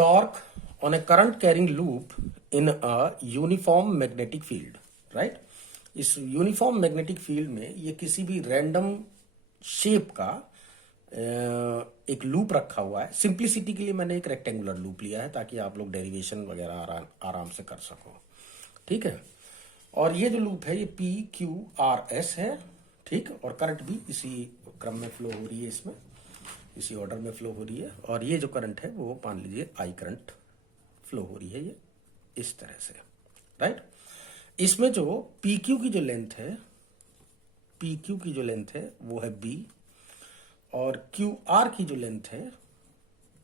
torque on a current carrying loop in a uniform magnetic field, right? इस uniform magnetic field में ये किसी भी रैंडम शेप का एक लूप रखा हुआ है। सिंप्लिसिटी के लिए मैंने एक रेक्टेंगुलर लूप लिया है ताकि आप लोग डेरिवेशन वगैरह आराम से कर सको, ठीक है। और ये जो लूप है ये पी क्यू आर एस है, ठीक। और करंट भी इसी क्रम में फ्लो हो रही है, इसमें इसी ऑर्डर में फ्लो हो रही है। और ये जो करंट है वो मान लीजिए आई करंट फ्लो हो रही है, ये इस तरह से, राइट। इसमें जो पी क्यू की जो लेंथ है, पी क्यू की जो लेंथ है वो है बी, और क्यू आर की जो लेंथ है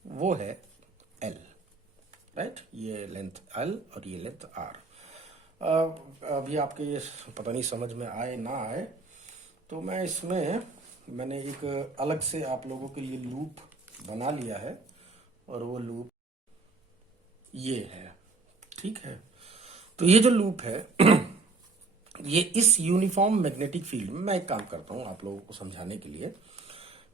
वो है एल, राइट। ये लेंथ एल और ये लेंथ आर। अभी आपके ये पता नहीं समझ में आए ना आए, तो मैं इसमें मैंने एक अलग से आप लोगों के लिए लूप बना लिया है, और वो लूप ये है, ठीक है। तो ये जो लूप है ये इस यूनिफॉर्म मैग्नेटिक फील्ड में, मैं एक काम करता हूं आप लोगों को समझाने के लिए।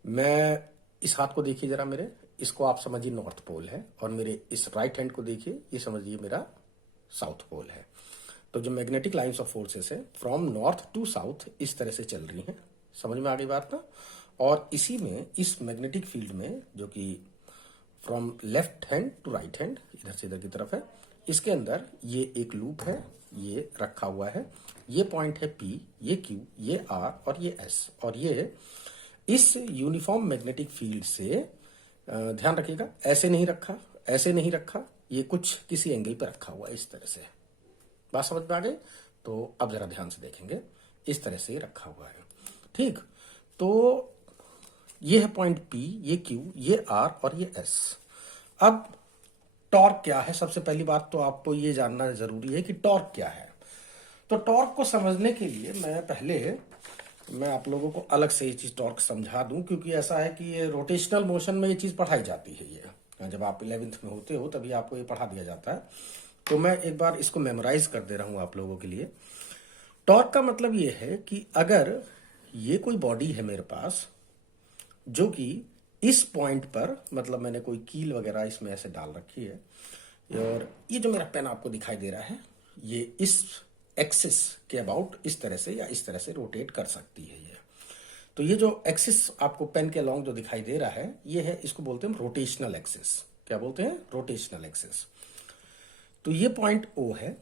मैं इस हाथ को देखिए जरा मेरे, इसको आप समझिए नॉर्थ पोल है, और मेरे इस राइट हैंड को देखिए, ये समझिए मेरा साउथ पोल है। तो जो मैग्नेटिक लाइंस ऑफ फोर्सेस है फ्रॉम नॉर्थ टू साउथ इस तरह से चल रही हैं, समझ में आ गई बात ना। और इसी में इस मैग्नेटिक फील्ड में जो कि from left hand to right hand, इधर से इधर की तरफ है, इसके अंदर ये एक लूप है, ये रखा हुआ है। ये पॉइंट है P, ये Q, ये R और ये S। और ये इस यूनिफॉर्म मैग्नेटिक फील्ड से ध्यान रखिएगा, ऐसे नहीं रखा, ऐसे नहीं रखा, ये कुछ किसी एंगल पे रखा हुआ है इस तरह से। बात समझ में आ गई? तो अब जरा ध्यान से देखेंगे, इस तरह से रखा हुआ है, ठीक। तो ये है पॉइंट P, ये Q, ये R और ये S। अब टॉर्क क्या है? सबसे पहली बात तो आपको ये जानना जरूरी है कि टॉर्क क्या है। तो टॉर्क को समझने के लिए मैं आप लोगों को अलग से ये चीज टॉर्क समझा दूं, क्योंकि ऐसा है कि ये रोटेशनल मोशन में ये चीज पढ़ाई जाती है। ये जब आप 11th में होते हो तभी आपको ये पढ़ा दिया जाता है। तो मैं एक बार इसको मेमोराइज कर दे रहा हूं आप लोगों के लिए। टॉर्क का मतलब ये है कि अगर ये कोई बॉडी है मेरे पास जो कि इस पॉइंट पर, मतलब मैंने कोई कील वगैरह इसमें ऐसे डाल रखी है, और ये जो मेरा पेन आपको दिखाई दे रहा है ये इस एक्सिस के अबाउट इस तरह से या इस तरह से रोटेट कर सकती है ये। तो ये जो एक्सिस आपको पेन के अलोंग जो दिखाई दे रहा है ये है, इसको बोलते हैं रोटेशनल एक्सिस। क्या बोलते हैं? Rotational axis. तो ये पॉइंट O है,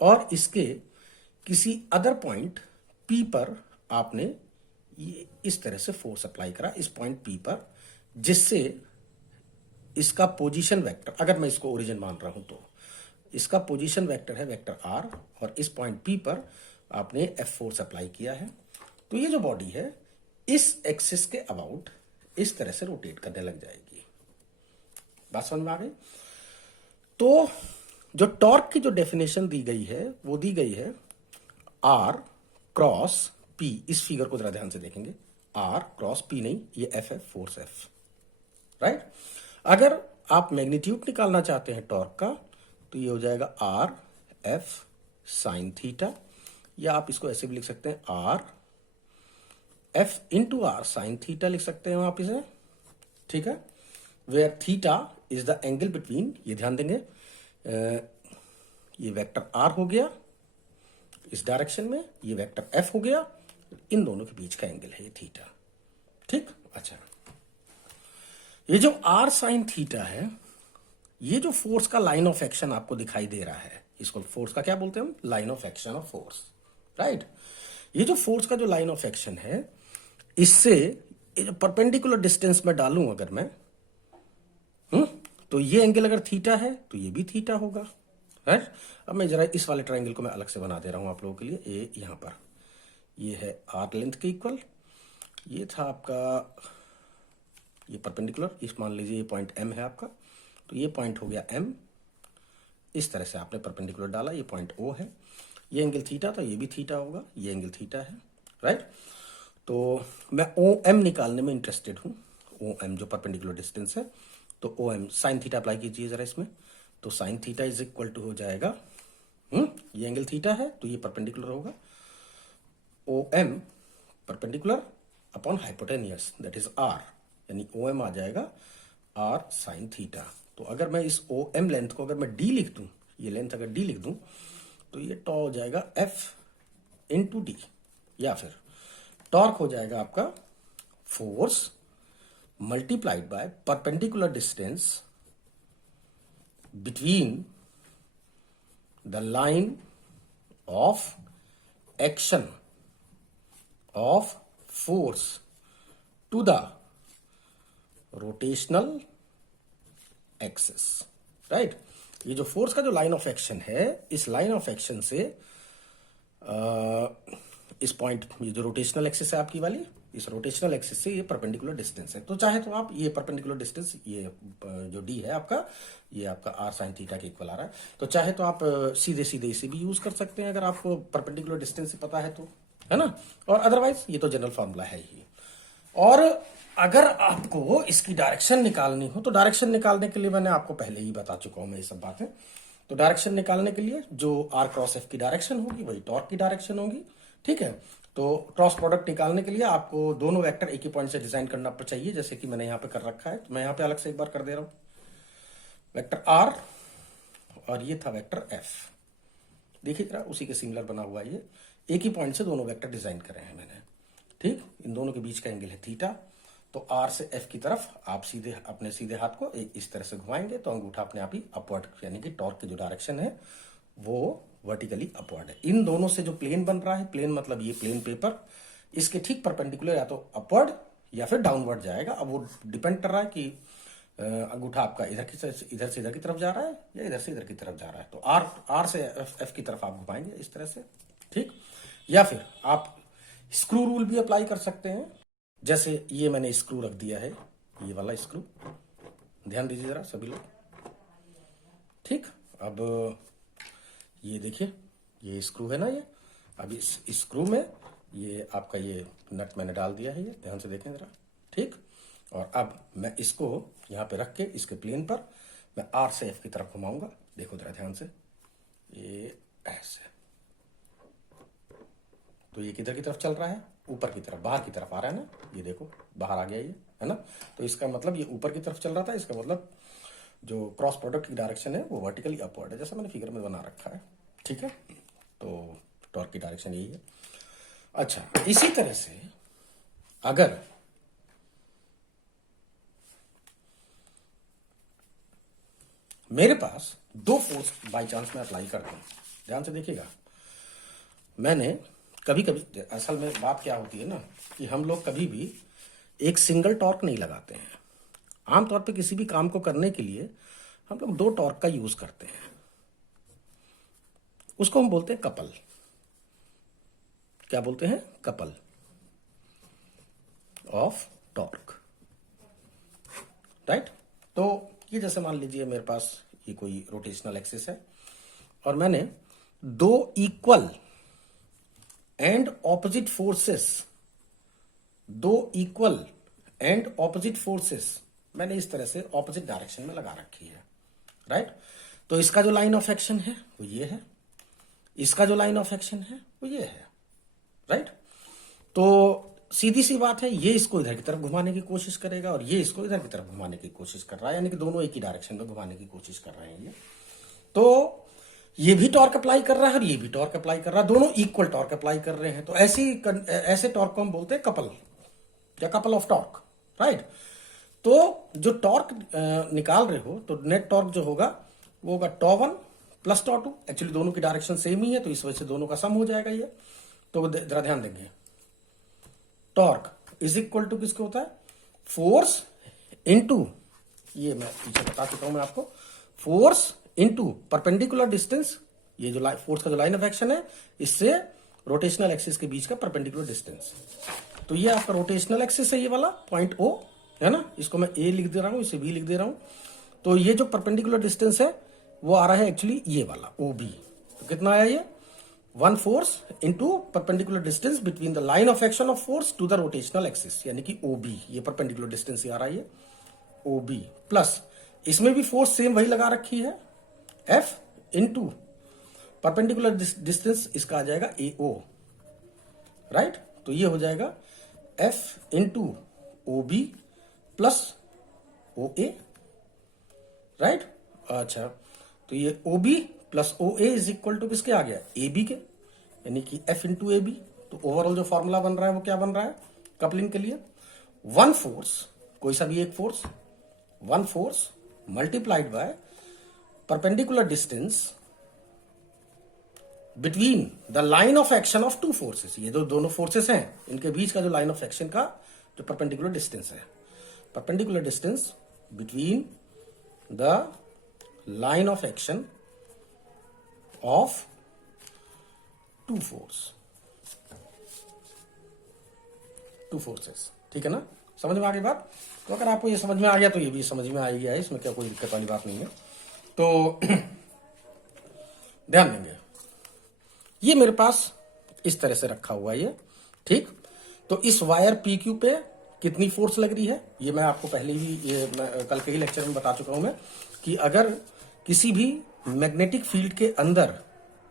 और इसके किसी अदर पॉइंट P पर आपने ये इस तरह से फोर्स अप्लाई करा इस पॉइंट P पर, जिससे इसका पोजीशन वेक्टर, अगर मैं इसको ओरिजिन मान रहा हूं तो इसका पोजीशन वेक्टर है वेक्टर R, और इस पॉइंट P पर आपने F फोर्स अप्लाई किया है। तो ये जो बॉडी है इस एक्सिस के अबाउट इस तरह से रोटेट करने लग जाएगी। बात समझ में आ गई? तो जो टॉर्क की जो डेफिनेशन दी गई है वो दी गई है R क्रॉस P। इस फिगर को जरा ध्यान से देखेंगे, R क्रॉस P नहीं, ये F है, फोर्स F, राइट। अगर आप मैग्नीट्यूड निकालना चाहते हैं टॉर्क का तो ये हो जाएगा R F साइन थीटा, या आप इसको ऐसे भी लिख सकते हैं R F into R sine theta लिख सकते हैं आप इसे, ठीक है। Where theta is the angle between, ये ध्यान देंगे, ये वेक्टर R हो गया इस डायरेक्शन में, ये वेक्टर F हो गया, इन दोनों के बीच का एंगल है ये थीटा, ठीक। अच्छा, ये जो R साइन थीटा है, ये जो फोर्स का लाइन ऑफ एक्शन आपको दिखाई दे रहा है, इसको फोर्स का क्या बोलते हैं हम? Line of action of force, right. ये जो फोर्स का जो लाइन ऑफ एक्शन है, इससे ये जो परपेंडिकुलर डिस्टेंस में डालूं अगर मैं, तो ये एंगल अगर थीटा है तो ये भी थीटा होगा, राइट। अब मैं जरा इस वाले ट्रायंगल को मैं अलग से बना दे रहा हूं आप लोगों के लिए। ये यहां पर ये है R लेंथ के इक्वल, ये था आपका ये परपेंडिकुलर, इस मान लीजिए ये पॉइंट M है आपका, तो ये पॉइंट हो गया M, इस तरह से आपने परपेंडिकुलर डाला, ये पॉइंट O है, ये एंगल थीटा था, ये भी थीटा होगा, ये एंगल थीटा है, राइट। तो मैं OM निकालने में इंटरेस्टेड हूं, OM जो परपेंडिकुलर डिस्टेंस है, तो OM साइन थीटा अप्लाई कीजिए जरा इसमें। तो sine theta is equal to हो जाएगा, ये एंगल थीटा है तो ये परपेंडिकुलर होगा, OM perpendicular upon hypotenuse that is R, यानी OM आ जाएगा आर साइन थीटा। तो अगर मैं इस ओ एम लेंथ को अगर मैं डी लिख दूं, ये लेंथ अगर डी लिख दूं, तो ये टॉ हो जाएगा एफ इंटू डी, या फिर टॉर्क हो जाएगा आपका force multiplied by perpendicular distance between the line of action of force to the rotational axis, right. ये जो फोर्स का जो लाइन ऑफ एक्शन है, इस लाइन ऑफ एक्शन से इस पॉइंट, ये जो रोटेशनल एक्सिस है आपकी वाली, इस रोटेशनल एक्सिस से ये परपेंडिकुलर डिस्टेंस है। तो चाहे तो आप ये परपेंडिकुलर डिस्टेंस, ये जो डी है आपका, ये आपका आर साइन थीटा के इक्वल आ रहा है। तो चाहे तो आप सीधे सीधे इसे भी यूज कर सकते हैं अगर आपको परपेंडिकुलर डिस्टेंस से पता है तो, है ना। और अदरवाइज ये तो जनरल फॉर्मूला है ही। और अगर आपको इसकी डायरेक्शन निकालनी हो, तो डायरेक्शन निकालने के लिए मैंने आपको पहले ही बता चुका हूं मैं ये सब बातें। तो डायरेक्शन निकालने के लिए जो आर क्रॉस एफ की डायरेक्शन होगी वही टॉर्क की डायरेक्शन होगी, ठीक है। तो क्रॉस प्रोडक्ट निकालने के लिए आपको दोनों वेक्टर एक ही पॉइंट से डिजाइन करना चाहिए, जैसे कि मैंने यहां पे कर रखा है। तो मैं यहां पे अलग से एक बार कर दे रहा हूं, वेक्टर आर और ये था वेक्टर एफ। देखिए जरा, उसी के सिमिलर बना हुआ है ये, एक ही पॉइंट से दोनों वेक्टर डिजाइन करे हैं मैंने, ठीक। इन दोनों के बीच का एंगल है थीटा। तो आर से एफ की तरफ आप सीधे अपने सीधे हाथ को इस तरह से घुमाएंगे तो अंगूठा अपने आप ही अपवर्ड, यानी कि टॉर्क की जो डायरेक्शन है वो वर्टिकली अपवर्ड है। इन दोनों से जो प्लेन बन रहा है, प्लेन मतलब ये प्लेन पेपर, इसके ठीक परपेंडिकुलर या तो अपवर्ड या फिर डाउनवर्ड जाएगा। अब वो डिपेंड कर रहा है कि अंगूठा आपका इधर से इधर की तरफ जा रहा है या इधर से इधर की तरफ जा रहा है। तो आर से एफ की तरफ आप घुमाएंगे इस तरह से, ठीक। या फिर आप स्क्रू रूल भी अप्लाई कर सकते हैं। जैसे ये मैंने स्क्रू रख दिया है, ये वाला स्क्रू, ध्यान दीजिए जरा सभी लोग, ठीक। अब ये देखिए, ये स्क्रू है ना, ये अब इस स्क्रू में ये आपका ये नट मैंने डाल दिया है, ये ध्यान से देखें जरा, ठीक। और अब मैं इसको यहां पे रख के इसके प्लेन पर मैं आर से एफ की तरफ घुमाऊंगा। देखो जरा ध्यान से, ये ऐसे, तो ये किधर की तरफ चल रहा है, ऊपर की तरफ, बाहर की तरफ आ रहा है ना, ये देखो बाहर आ गया ये, है ना। तो इसका मतलब ये ऊपर की तरफ चल रहा था, इसका मतलब जो क्रॉस प्रोडक्ट की डायरेक्शन है वो वर्टिकली अपवर्ड है, जैसा मैंने फिगर में बना रखा है, ठीक है। तो टॉर्क की डायरेक्शन यही है। अच्छा, इसी तरह से अगर मेरे पास दो फोर्स बाई चांस में अप्लाई करता हूं, ध्यान से देखिएगा, मैंने कभी कभी, असल में बात क्या होती है ना, कि हम लोग कभी भी एक सिंगल टॉर्क नहीं लगाते हैं। आमतौर पे किसी भी काम को करने के लिए हम लोग दो टॉर्क का यूज करते हैं, उसको हम बोलते हैं कपल। क्या बोलते हैं? Couple of torque, right. तो ये जैसे मान लीजिए मेरे पास ये कोई रोटेशनल एक्सिस है और मैंने दो इक्वल एंड ऑपोजिट फोर्सेस, दो इक्वल एंड ऑपोजिट फोर्सेस मैंने इस तरह से ऑपोजिट डायरेक्शन में लगा रखी है, राइट। तो इसका जो लाइन ऑफ एक्शन है वो ये है, इसका जो लाइन ऑफ एक्शन है वो ये है, राइट। तो सीधी सी बात है, ये इसको इधर की तरफ घुमाने की कोशिश करेगा और ये इसको इधर की तरफ घुमाने की कोशिश कर रहा है, यानी कि दोनों एक ही डायरेक्शन में घुमाने की कोशिश कर रहे हैं ये। तो ये भी टॉर्क अप्लाई कर रहा है और ये भी टॉर्क अप्लाई कर रहा है, दोनों इक्वल टॉर्क अप्लाई कर रहे हैं। तो ऐसे टॉर्क को हम बोलते हैं कपल या कपल ऑफ टॉर्क, राइट। तो जो टॉर्क निकाल रहे हो, तो नेट टॉर्क जो होगा वो होगा टॉ1 प्लस टॉ2। एक्चुअली दोनों की डायरेक्शन सेम ही है, तो इस वजह से दोनों का सम हो जाएगा ये। तो जरा ध्यान देंगे, टॉर्क इज इक्वल टू किसको होता है? फोर्स इनटू, ये मैं पीछे बता चुका हूं मैं आपको, फोर्स इनटू परपेंडिकुलर डिस्टेंस, ये जो फोर्स का जो लाइन ऑफ एक्शन है इससे रोटेशनल एक्सिस के बीच का परपेंडिकुलर डिस्टेंस। तो ये आपका रोटेशनल एक्सिस है, ये वाला पॉइंट ओ है ना, इसको मैं ए लिख दे रहा हूं, इसे बी लिख दे रहा हूं। तो ये जो परपेंडिकुलर डिस्टेंस है वो आ रहा है एक्चुअली ये वाला ओ बी। तो कितना आया ये? 1 force into perpendicular distance between the line of action of force to the rotational axis, यानी कि ओ बी, ये परपेंडिकुलर डिस्टेंस ही आ रहा है ये ओ बी, प्लस इसमें भी फोर्स सेम वही लगा रखी है एफ इंटू परपेंडिकुलर डिस्टेंस, इसका आ जाएगा ए ओ, राइट। तो ये हो जाएगा F into O B plus O A right. अच्छा, तो ये O B plus O A is equal to किसके आ गया, ए बी के, यानी कि एफ इंटू ए बी। तो ओवरऑल जो फॉर्मूला बन रहा है वो क्या बन रहा है कपलिंग के लिए, वन फोर्स, कोई सा भी एक force, one force multiplied by perpendicular distance between the line of action of two forces. ये जो दोनों फोर्सेस हैं इनके बीच का जो लाइन ऑफ एक्शन का जो परपेंडिकुलर डिस्टेंस है, perpendicular distance between the line of action of two forces. ठीक है ना, समझ में आ गई बात। तो अगर आपको ये समझ में आ गया तो ये भी समझ में आ गया है, इसमें क्या कोई दिक्कत वाली बात नहीं है। तो ध्यान देंगे, ये मेरे पास इस तरह से रखा हुआ है ये, ठीक। तो इस वायर पी क्यू पे कितनी फोर्स लग रही है ये मैं आपको पहले ही ये कल के ही लेक्चर में बता चुका हूं मैं, कि अगर किसी भी मैग्नेटिक फील्ड के अंदर,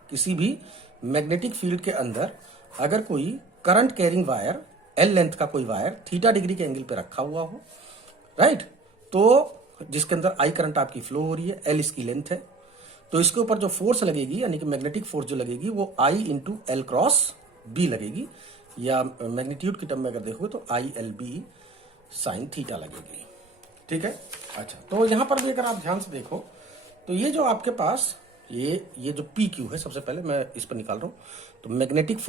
किसी भी मैग्नेटिक फील्ड के अंदर अगर कोई current carrying wire L length का कोई वायर थीटा डिग्री के एंगल पे रखा हुआ हो, राइट, तो जिसके अंदर आई करंट आपकी फ्लो हो रही है, एल इसकी लेंथ है, तो इसके ऊपर जो फोर्स लगेगी यानी कि मैग्नेटिक फोर्स जो लगेगी वो I into L cross B लगेगी, या मैग्नीट्यूड की टर्म में अगर देखोगे तो I L B sine theta लगेगी। ठीक है। अच्छा, तो यहां पर भी अगर आप ध्यान से देखो तो ये जो आपके पास ये जो पी क्यू है, सबसे पहले मैं इस पर निकाल रहा हूं, तो magnetic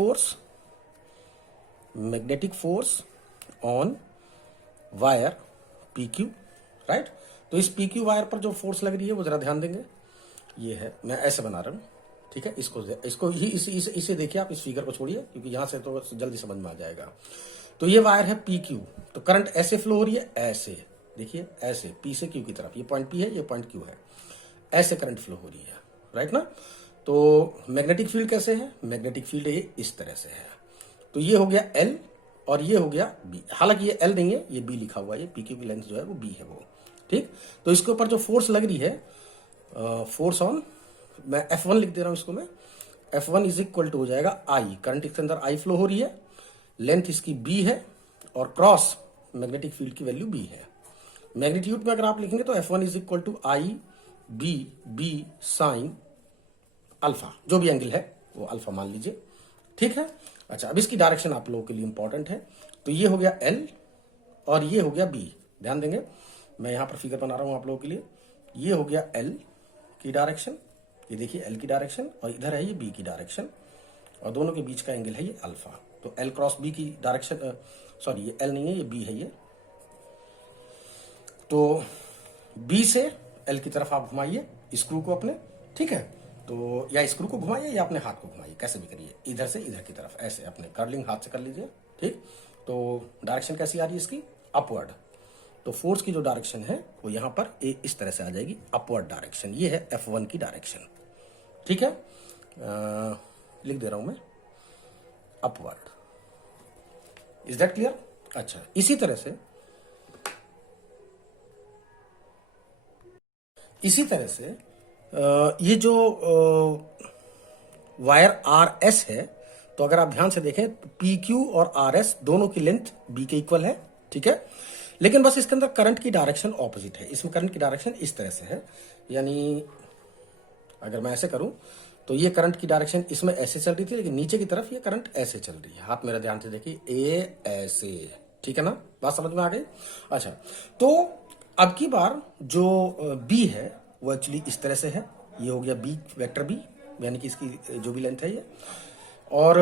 force on wire P Q, right. तो इस पी क्यू वायर पर जो फोर्स लग रही है वो जरा ध्यान देंगे, ये है, मैं ऐसे बना रहा हूं, ठीक है। इसको ही इसे देखिए आप, इस फिगर को छोड़िए क्योंकि यहां से तो जल्दी समझ में आ जाएगा। तो ये वायर है पी क्यू, तो करंट ऐसे फ्लो हो रही है, ऐसे देखिए, ऐसे पी से क्यू की तरफ, ये पॉइंट पी है, ये पॉइंट क्यू है, ऐसे करंट फ्लो हो रही है, राइट ना। तो मैग्नेटिक फील्ड कैसे है, मैग्नेटिक फील्ड ये इस तरह से है। तो ये हो गया एल और ये हो गया बी, हालांकि ये एल नहीं है, ये बी लिखा हुआ है, ये पी क्यू की लेंथ जो है वो बी है वो, ठीक। तो इसके ऊपर जो फोर्स लग रही है, फोर्स ऑन, मैं F1 लिख दे रहा हूं इसको मैं, F1 इज इक्वल टू हो जाएगा आई, करंट इसके अंदर आई फ्लो हो रही है, लेंथ इसकी बी है और क्रॉस मैग्नेटिक फील्ड की वैल्यू बी है। मैग्नीट्यूड में अगर आप लिखेंगे तो F1 is equal to I B sine alpha, जो भी एंगल है वो अल्फा मान लीजिए, ठीक है। अच्छा, अब इसकी डायरेक्शन आप लोगों के लिए इंपॉर्टेंट है, तो ये हो गया एल और ये हो गया बी, ध्यान देंगे, मैं यहां पर फिगर बना रहा हूं आप लोगों के लिए। ये हो गया एल की डायरेक्शन, ये देखिए एल की डायरेक्शन, और इधर है ये बी की डायरेक्शन, और दोनों के बीच का एंगल है ये अल्फा। तो एल क्रॉस बी की डायरेक्शन, सॉरी ये एल नहीं है, ये बी है ये। तो बी से एल की तरफ आप घुमाइए स्क्रू को अपने, ठीक है। तो या स्क्रू को घुमाइए या अपने हाथ को घुमाइए, कैसे भी करिए, इधर से इधर की तरफ ऐसे अपने कर्लिंग हाथ से कर लीजिए, ठीक। तो डायरेक्शन कैसी आ रही है इसकी, अपवर्ड। तो फोर्स की जो डायरेक्शन है वो यहां पर इस तरह से आ जाएगी, अपवर्ड डायरेक्शन, ये है F1 की डायरेक्शन, ठीक है। लिख दे रहा हूं मैं अपवर्ड, इज दैट क्लियर। अच्छा, इसी तरह से ये जो वायर आर एस है, तो अगर आप ध्यान से देखें तो पी क्यू और आर एस दोनों की लेंथ बी के इक्वल है, ठीक है। लेकिन बस इसके अंदर करंट की डायरेक्शन ऑपोजिट है, इसमें करंट की डायरेक्शन इस तरह से है, यानी अगर मैं ऐसे करूं तो ये करंट की डायरेक्शन इसमें ऐसे चल रही थी, लेकिन नीचे की तरफ ये करंट ऐसे चल रही है, हाथ मेरा ध्यान से देखिए, ए ऐसे, ठीक है ना, बात समझ में आ गई। अच्छा, तो अब की बार जो बी है वो एक्चुअली इस तरह से है, ये हो गया बी वेक्टर बी, यानी कि इसकी जो भी लेंथ है ये, और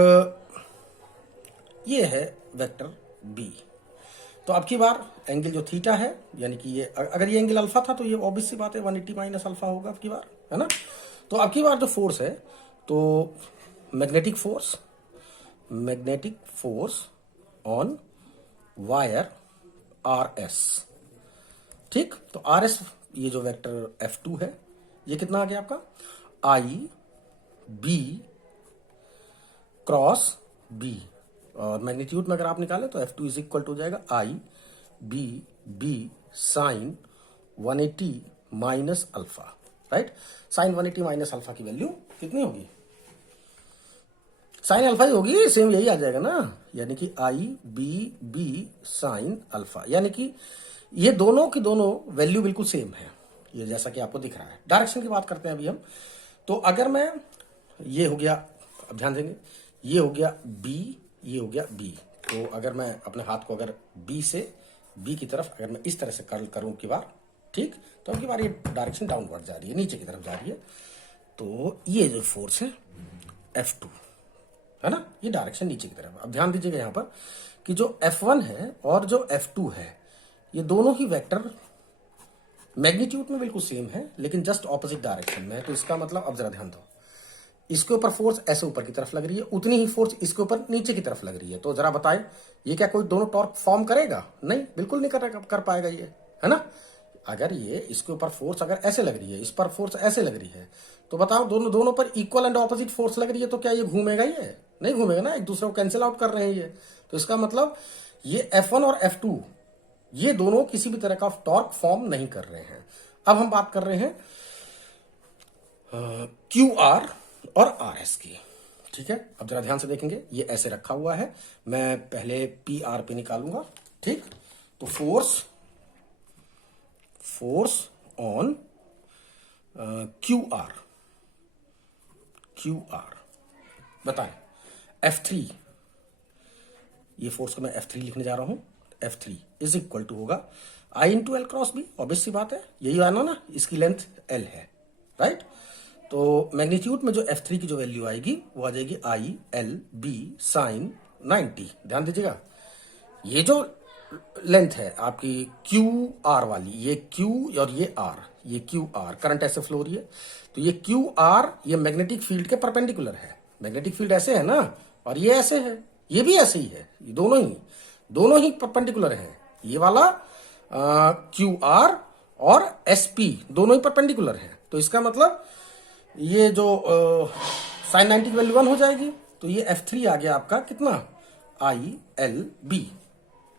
ये है वेक्टर बी। तो अब की बार एंगल जो थीटा है, यानी कि ये अगर ये एंगल अल्फा था तो ये ऑब्वियस सी बात है 180 माइनस अल्फा होगा अब की बार, है ना। तो अब की बार जो फोर्स है, तो magnetic force on wire R S, ठीक। तो आर एस, ये जो वेक्टर F2 है, ये कितना आ गया आपका, आई बी क्रॉस बी, और मैग्नीट्यूड में अगर आप निकालें तो F2 इज इक्वल टू हो जाएगा I B sine 180 minus alpha, right. Sine 180 minus alpha की वैल्यू कितनी होगी, साइन अल्फा ही होगी, सेम यही आ जाएगा ना, यानी कि आई बी साइन अल्फा, यानी कि ये दोनों की दोनों वैल्यू बिल्कुल सेम है, ये जैसा कि आपको दिख रहा है। डायरेक्शन की बात करते हैं अभी हम। तो अगर मैं, ये हो गया, अब ध्यान देंगे, ये हो गया बी, ये हो गया बी। तो अगर मैं अपने हाथ को अगर बी से बी की तरफ अगर मैं इस तरह से कर्ल करूं की बार, ठीक, तो अब की बार ये डायरेक्शन डाउनवर्ड जा रही है, नीचे की तरफ जा रही है। तो ये जो फोर्स है F2 है ना, ये डायरेक्शन नीचे की तरफ। अब ध्यान दीजिएगा यहां पर कि जो F1 है और जो F2 है, ये दोनों ही वेक्टर मैग्नीट्यूड में बिल्कुल सेम है, लेकिन जस्ट ऑपोजिट डायरेक्शन में है। तो इसका मतलब, अब जरा ध्यान दो, इसके ऊपर फोर्स ऐसे ऊपर की तरफ लग रही है, उतनी ही फोर्स इसके ऊपर नीचे की तरफ लग रही है। तो जरा बताए, ये क्या कोई दोनों टॉर्क फॉर्म करेगा? नहीं, बिल्कुल नहीं कर पाएगा ये, है ना। अगर ये इसके ऊपर फोर्स अगर ऐसे लग रही है, इस पर फोर्स ऐसे लग रही है, तो बताओ दोनों पर इक्वल एंड ऑपोजिट फोर्स लग रही है, तो क्या ये घूमेगा? ये नहीं घूमेगा ना, एक दूसरे को कैंसिल आउट कर रहे हैं ये। तो इसका मतलब ये F1 और F2 ये दोनों किसी भी तरह का टॉर्क फॉर्म नहीं कर रहे हैं। अब हम बात कर रहे हैं QR और RS की, ठीक है। अब जरा ध्यान से देखेंगे, ये ऐसे रखा हुआ है, मैं पहले PR पे निकालूंगा, ठीक। तो फोर्स ऑन QR बताएं F3, ये फोर्स को मैं F3 लिखने जा रहा हूं। F3 इज इक्वल टू होगा I into L cross B. Obvious सी बात है, यही आना ना, इसकी लेंथ L है, राइट। तो मैग्नीट्यूड में जो F3 की जो वैल्यू आएगी वो आ जाएगी ILB साइन 90। ध्यान दीजिएगा, ये जो लेंथ है आपकी QR वाली, ये Q और ये R, ये QR करंट ऐसे फ्लो हो रही है, तो ये QR ये मैग्नेटिक फील्ड के परपेंडिकुलर है। मैग्नेटिक फील्ड ऐसे है ना, और ये ऐसे है, ये भी ऐसे ही है, ये दोनों ही परपेंडिकुलर है। ये वाला QR और SP दोनों ही परपेंडिकुलर है। तो इसका मतलब ये जो साइन 90 की वैल्यू 1 हो जाएगी, तो ये F3 आ गया आपका कितना, ILB।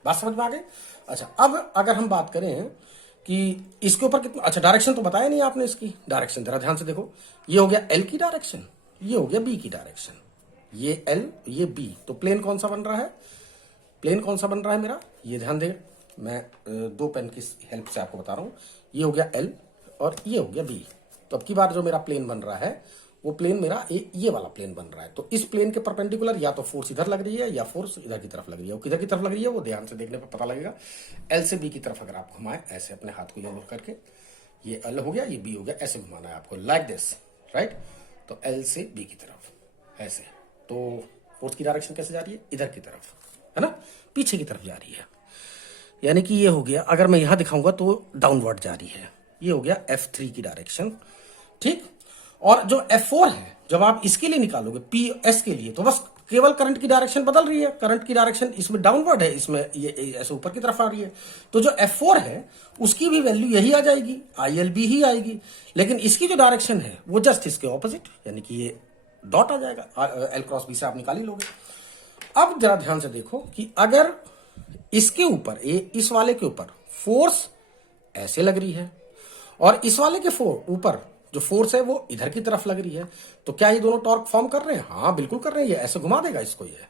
बात समझ में आ गई? अच्छा, अब अगर हम बात करें कि इसके ऊपर कितना, अच्छा डायरेक्शन तो बताया नहीं आपने इसकी डायरेक्शन, जरा ध्यान से देखो, ये हो गया L की डायरेक्शन, ये हो गया B की डायरेक्शन, ये L ये B। तो प्लेन कौन सा बन रहा है, प्लेन कौन सा बन रहा है मेरा, ये ध्यान दें, मैं दो पेन की हेल्प से आपको बता रहा हूं। ये हो गया L और ये हो गया B। तो अब की बार जो मेरा प्लेन बन रहा है वो प्लेन मेरा ये वाला प्लेन बन रहा है। तो इस प्लेन के परपेंडिकुलर या तो फोर्स इधर लग रही है या फोर्स इधर की तरफ लग रही है। वो किधर की तरफ लग रही है वो ध्यान से देखने पर पता लगेगा। L से B की तरफ अगर आप घुमाएं ऐसे अपने हाथ को ये करके, ये L हो गया, ये B हो गया, ऐसे घुमाना है आपको, लाइक दिस, राइट। तो L से B की तरफ ऐसे, तो फोर्स की डायरेक्शन कैसे जा रही है, इधर की तरफ, है ना, पीछे की तरफ जा रही है। यानी कि ये हो गया, अगर मैं यहां दिखाऊंगा तो डाउनवर्ड जा रही है। ये हो गया F3 की डायरेक्शन, ठीक। और जो F4 है, जब आप इसके लिए निकालोगे PS के लिए, तो बस केवल करंट की डायरेक्शन बदल रही है। करंट की डायरेक्शन इसमें डाउनवर्ड है, इसमें ये ऐसे ऊपर की तरफ आ रही है। तो जो F4 है उसकी भी वैल्यू यही आ जाएगी, ILB ही आएगी। लेकिन इसकी जो डायरेक्शन है वो जस्ट इसके ऑपोजिट, यानी कि ये डॉट आ जाएगा, L क्रॉस B से आप निकाल ही लोगे। अब जरा ध्यान से देखो कि अगर इसके ऊपर, इस वाले के ऊपर फोर्स ऐसे लग रही है और इस वाले के ऊपर जो फोर्स है वो इधर की तरफ लग रही है, तो क्या ये दोनों टॉर्क फॉर्म कर रहे हैं? हाँ बिल्कुल कर रहे हैं। ये ऐसे घुमा देगा इसको, ये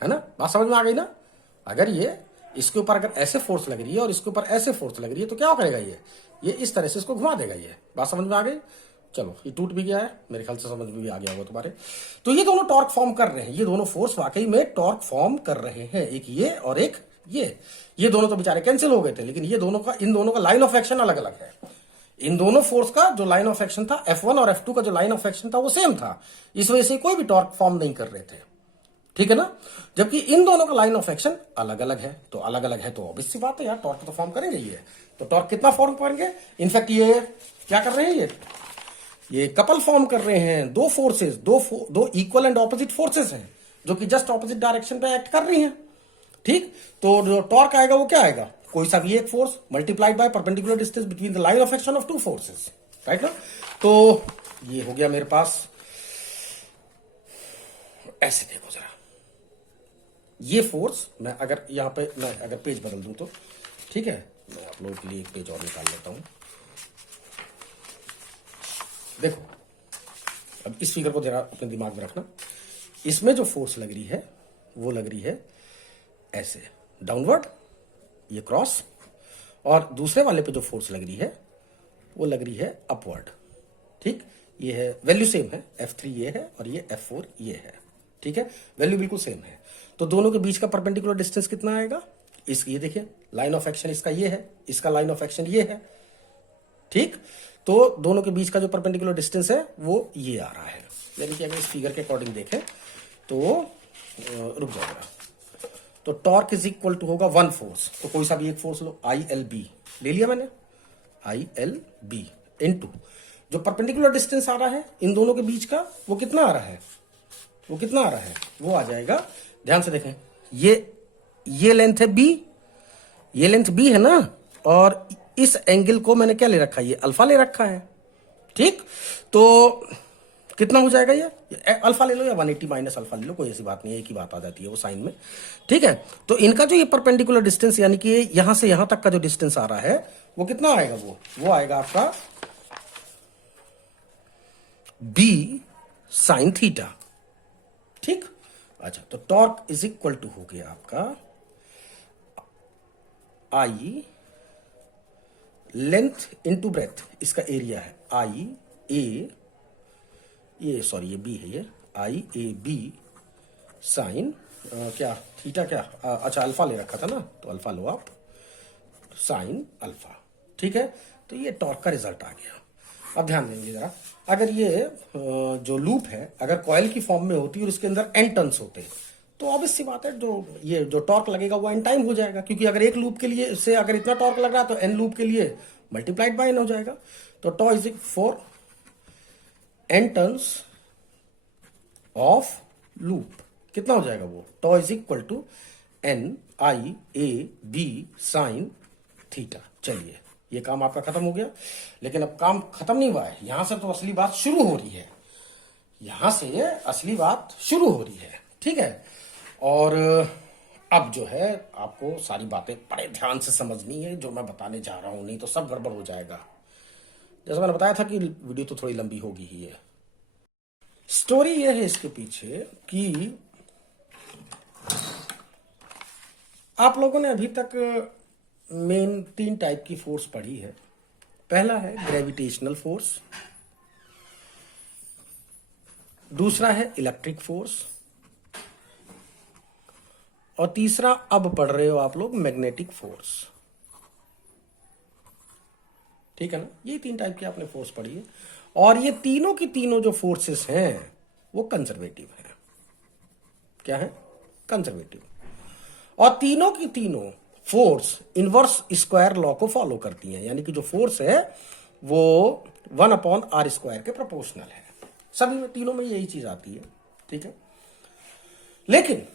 है ना, बात समझ में आ गई ना। अगर ये इसके ऊपर अगर ऐसे फोर्स लग रही है और इसके ऊपर ऐसे फोर्स लग रही है, तो क्या करेगा ये इस तरह से इसको घुमा देगा। ये बात समझ में आ गई? चलो, ये टूट भी गया है, मेरे ख्याल से समझ में भी आ गया होगा तुम्हारे। तो ये दोनों टॉर्क फॉर्म कर रहे हैं, ये दोनों फोर्स वाकई में टॉर्क फॉर्म कर रहे हैं, एक ये और एक ये दोनों तो बेचारे कैंसिल हो गए थे, लेकिन इन दोनों का लाइन ऑफ एक्शन अलग अलग है। इन दोनों फोर्स का जो लाइन ऑफ एक्शन था, F1 और F2 का जो लाइन ऑफ एक्शन था वो सेम था, इस वजह से कोई भी टॉर्क फॉर्म नहीं कर रहे थे, ठीक है ना। जबकि इन दोनों का लाइन ऑफ एक्शन अलग अलग है, तो अलग अलग है तो ऑब्वियस सी बात है यार, टॉर्क तो फॉर्म करेंगे ये। तो टॉर्क कितना फॉर्म करेंगे? इनफैक्ट ये क्या कर रहे हैं, ये कपल फॉर्म कर रहे हैं। दो फोर्सेस, दो इक्वल एंड ऑपोजिट फोर्सेस हैं जो कि जस्ट ऑपोजिट डायरेक्शन पे एक्ट कर रही हैं, ठीक। तो जो टॉर्क आएगा वो क्या आएगा, कोई सा भी एक force multiplied by perpendicular distance between the line of action of two forces, right ना। तो ये हो गया मेरे पास, ऐसे देखो जरा, ये फोर्स मैं अगर यहां पे मैं अगर पेज बदल दूं तो ठीक है, मैं आप लोगों के लिए एक पेज और निकाल लेता हूं। देखो, अब इस फिगर को जरा अपने दिमाग में रखना। इसमें जो फोर्स लग रही है वो लग रही है ऐसे डाउनवर्ड, ये क्रॉस, और दूसरे वाले पे जो फोर्स लग रही है वो लग रही है अपवर्ड। ठीक, ये है वैल्यू सेम है, F3 ये है और ये F4 ये है। ठीक है, वैल्यू बिल्कुल सेम है। तो दोनों के बीच का परपेंडिकुलर डिस्टेंस कितना आएगा? ये देखिए लाइन ऑफ एक्शन इसका ये है, इसका लाइन ऑफ एक्शन ये है। ठीक, तो दोनों के बीच का जो परपेंडिकुलर डिस्टेंस है वो ये आ रहा है। यानी कि अगर इस फिगर के अकॉर्डिंग देखें तो रुक जाएगा, तो टॉर्क इज इक्वल टू होगा वन फोर्स। तो कोई सा भी एक फोर्स लो, ILB ले लिया मैंने, ILB इनटू जो परपेंडिकुलर डिस्टेंस आ रहा है इन दोनों के बीच का, वो कितना आ रहा है? वो कितना आ रहा है? वो आ जाएगा, ध्यान से देखें, ये लेंथ है B, ये लेंथ B है ना, और इस एंगल को मैंने क्या ले रखा है? ये अल्फा ले रखा है। ठीक, तो कितना हो जाएगा? ये अल्फा ले लो या 180 माइनस अल्फा ले लो, कोई ऐसी बात नहीं है, एक ही बात आ जाती है वो साइन में। ठीक है, तो इनका जो ये परपेंडिकुलर डिस्टेंस यानी कि यहां से यहां तक का जो डिस्टेंस आ रहा है वो कितना आएगा? वो आएगा आपका B साइन थीटा। ठीक, अच्छा, तो टॉर्क इज इक्वल टू हो गया आपका I लेंथ इंटू ब्रेथ, इसका एरिया है ये B है, ये IAB साइन क्या थीटा, क्या अच्छा अल्फा ले रखा था ना, तो अल्फा लो आप, साइन अल्फा। ठीक है, तो ये टॉर्क का रिजल्ट आ गया। अब ध्यान देंगे जरा, अगर ये जो लूप है अगर कॉइल की फॉर्म में होती और उसके अंदर n टर्न्स होते तो ऑब्वियस सी बात है जो टॉर्क लगेगा वो n टाइम हो जाएगा, क्योंकि अगर एक लूप के लिए से अगर इतना टॉर्क लग रहा है तो n लूप के लिए मल्टीप्लाइड बाय n हो जाएगा। तो tau is for n turns of loop कितना हो जाएगा? वो tau is equal to NIAB sine theta. चलिए, ये काम आपका खत्म हो गया, लेकिन अब काम खत्म नहीं हुआ है, यहां से तो असली बात शुरू हो रही है, यहां से असली बात शुरू हो रही है। ठीक है, और अब जो है आपको सारी बातें बड़े ध्यान से समझनी है जो मैं बताने जा रहा हूं, नहीं तो सब गड़बड़ हो जाएगा। जैसा मैंने बताया था कि वीडियो तो थोड़ी लंबी होगी ही है। स्टोरी ये है इसके पीछे कि आप लोगों ने अभी तक मेन 3 टाइप की फोर्स पढ़ी है। पहला है ग्रेविटेशनल फोर्स, दूसरा है इलेक्ट्रिक फोर्स, और तीसरा अब पढ़ रहे हो आप लोग मैग्नेटिक फोर्स। ठीक है ना, ये 3 टाइप की आपने फोर्स पढ़ी है, और ये तीनों की तीनों जो फोर्सेस हैं वो कंजर्वेटिव है। क्या है? कंजर्वेटिव। और तीनों की तीनों फोर्स इनवर्स स्क्वायर लॉ को फॉलो करती हैं, यानी कि जो फोर्स है वो 1/r² के प्रोपोर्शनल है। सभी में, तीनों में यही चीज आती है। ठीक है, लेकिन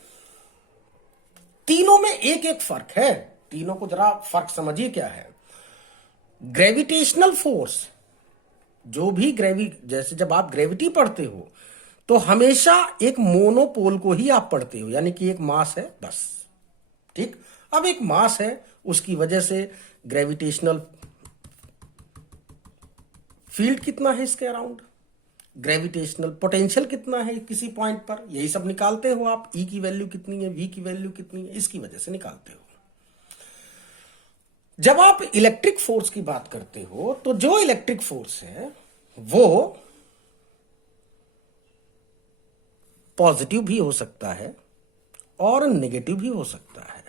तीनों में एक एक फर्क है। तीनों को जरा फर्क समझिए क्या है। ग्रेविटेशनल फोर्स, जो भी जैसे जब आप ग्रेविटी पढ़ते हो तो हमेशा एक मोनोपोल को ही आप पढ़ते हो, यानी कि एक मास है बस। ठीक, अब एक मास है, उसकी वजह से ग्रेविटेशनल फील्ड कितना है इसके अराउंड, ग्रेविटेशनल पोटेंशियल कितना है किसी पॉइंट पर, यही सब निकालते हो आप। E की वैल्यू कितनी है, V की वैल्यू कितनी है, इसकी वजह से निकालते हो। जब आप इलेक्ट्रिक फोर्स की बात करते हो तो जो इलेक्ट्रिक फोर्स है वो पॉजिटिव भी हो सकता है और नेगेटिव भी हो सकता है,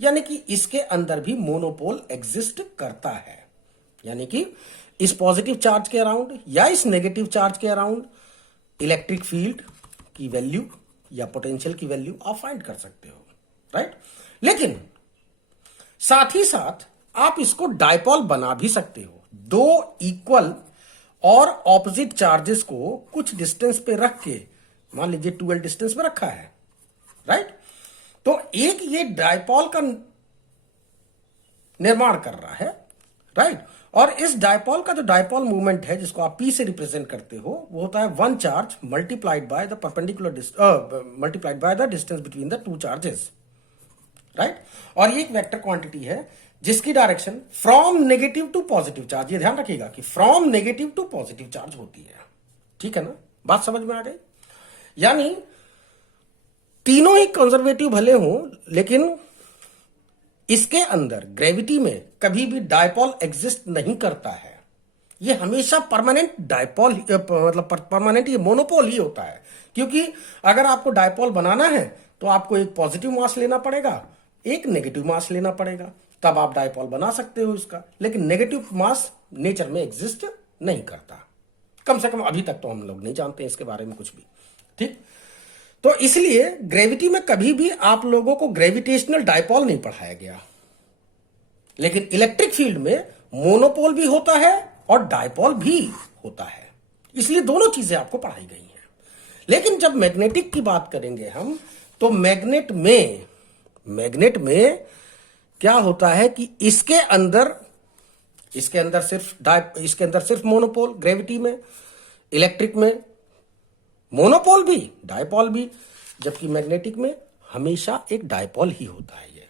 यानी कि इसके अंदर भी मोनोपोल एग्जिस्ट करता है। यानी कि इस पॉजिटिव चार्ज के अराउंड या इस नेगेटिव चार्ज के अराउंड इलेक्ट्रिक फील्ड की वैल्यू या पोटेंशियल की वैल्यू आप फाइंड कर सकते हो, राइट। लेकिन साथ ही साथ आप इसको डायपोल बना भी सकते हो। दो इक्वल और ऑपोजिट चार्जेस को कुछ डिस्टेंस पे रख के, मान लीजिए 12 डिस्टेंस में रखा है, राइट, तो एक ये डायपोल का निर्माण कर रहा है, राइट। और इस डायपोल का जो डायपोल मूवमेंट है जिसको आप P से रिप्रेजेंट करते हो वो होता है 1 charge multiplied by the perpendicular multiplied by the distance between the 2 charges, right. और ये एक वेक्टर क्वांटिटी है जिसकी direction from negative to positive charge, ये ध्यान रखिएगा कि from negative to positive charge होती है। ठीक है ना, बात समझ में आ गई। यानी तीनों ही कंजर्वेटिव भले हों, लेकिन इसके अंदर ग्रेविटी में कभी भी डायपोल एग्जिस्ट नहीं करता है। ये हमेशा परमानेंट डायपोल मतलब परमानेंट ये मोनोपोल ही होता है, क्योंकि अगर आपको डायपोल बनाना है तो आपको एक पॉजिटिव मास लेना पड़ेगा, एक नेगेटिव मास लेना पड़ेगा, तब आप डायपोल बना सकते हो इसका। लेकिन नेगेटिव मास नेचर में एग्जिस्ट नहीं करता, कम से कम अभी तक तो हम लोग नहीं जानते इसके बारे में कुछ भी। ठीक, तो इसलिए ग्रेविटी में कभी भी आप लोगों को ग्रेविटेशनल डायपोल नहीं पढ़ाया गया, लेकिन इलेक्ट्रिक फील्ड में मोनोपोल भी होता है और डायपोल भी होता है, इसलिए दोनों चीजें आपको पढ़ाई गई हैं। लेकिन जब मैग्नेटिक की बात करेंगे हम, तो मैग्नेट में क्या होता है कि इसके अंदर सिर्फ मोनोपोल, ग्रेविटी में, इलेक्ट्रिक में मोनोपोल भी डायपोल भी, जबकि मैग्नेटिक में हमेशा एक डायपोल ही होता है। ये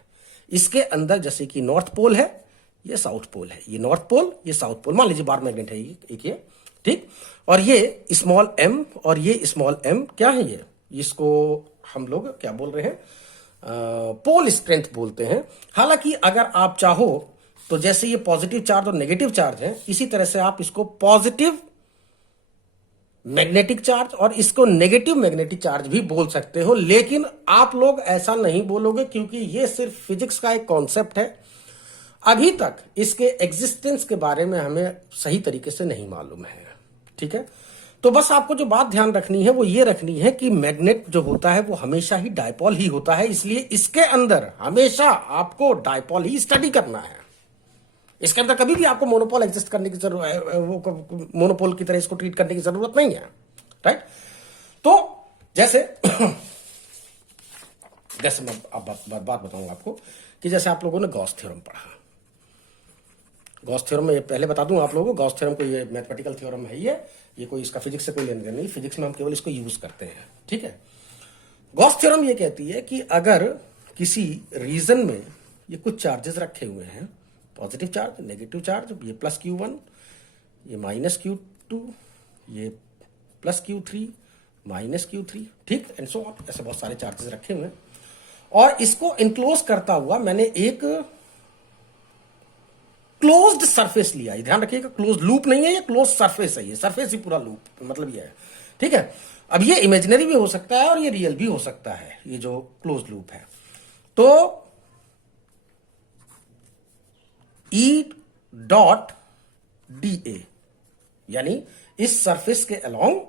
इसके अंदर जैसे कि नॉर्थ पोल है, ये साउथ पोल है, ये नॉर्थ पोल, ये साउथ पोल, मान लीजिए बार मैग्नेट है एक ये, ठीक, और ये स्मॉल एम और ये स्मॉल एम क्या है, ये इसको हम लोग क्या बोल रहे हैं, पोल स्ट्रेंथ बोलते हैं। हालांकि अगर आप चाहो तो जैसे ये पॉजिटिव चार्ज और नेगेटिव चार्ज है, इसी तरह से आप इसको पॉजिटिव मैग्नेटिक चार्ज और इसको नेगेटिव मैग्नेटिक चार्ज भी बोल सकते हो, लेकिन आप लोग ऐसा नहीं बोलोगे क्योंकि ये सिर्फ फिजिक्स का एक कॉन्सेप्ट है। अभी तक इसके एग्जिस्टेंस के बारे में हमें सही तरीके से नहीं मालूम है। ठीक है, तो बस आपको जो बात ध्यान रखनी है वो ये रखनी है कि मैग्नेट जो होता है वो हमेशा ही डायपोल ही होता है, इसलिए इसके अंदर हमेशा आपको डायपोल ही स्टडी करना है। इसके अंदर कभी भी आपको मोनोपोल एग्जिस्ट करने की जरूरत है, वो मोनोपोल की तरह इसको ट्रीट करने की जरूरत नहीं है। राइट, तो जैसे मैं अब बात बताऊंगा आपको कि जैसे आप लोगों ने गॉस थ्योरम पढ़ा, गॉस थ्योरम में पहले बता दूं आप लोगों को, गॉस थ्योरम को ये मैथमेटिकल थ्योरम है, ये कोई इसका फिजिक्स से कोई लेन देन नहीं, फिजिक्स में हम केवल इसको यूज करते हैं। ठीक है, गॉस थ्योरम ये कहती है कि अगर किसी रीजन में ये कुछ चार्जेस रखे हुए हैं, पॉजिटिव चार्ज, नेगेटिव चार्ज, ये प्लस Q1, ये माइनस Q2, ये प्लस Q3, माइनस Q3, ठीक, एंड सो ऑन, ऐसे बहुत सारे चार्जेस रखे हुए हैं, और इसको इनक्लोज करता हुआ मैंने एक क्लोज्ड सरफेस लिया। ध्यान रखिएगा, क्लोज लूप नहीं है, ये क्लोज सरफेस है, ये सरफेस ही पूरा लूप मतलब ये है। ठीक है, अब ये इमेजिनरी भी हो सकता है और ये रियल भी हो सकता है, ये जो क्लोज लूप है। तो E.dA यानी इस सरफेस के अलोंग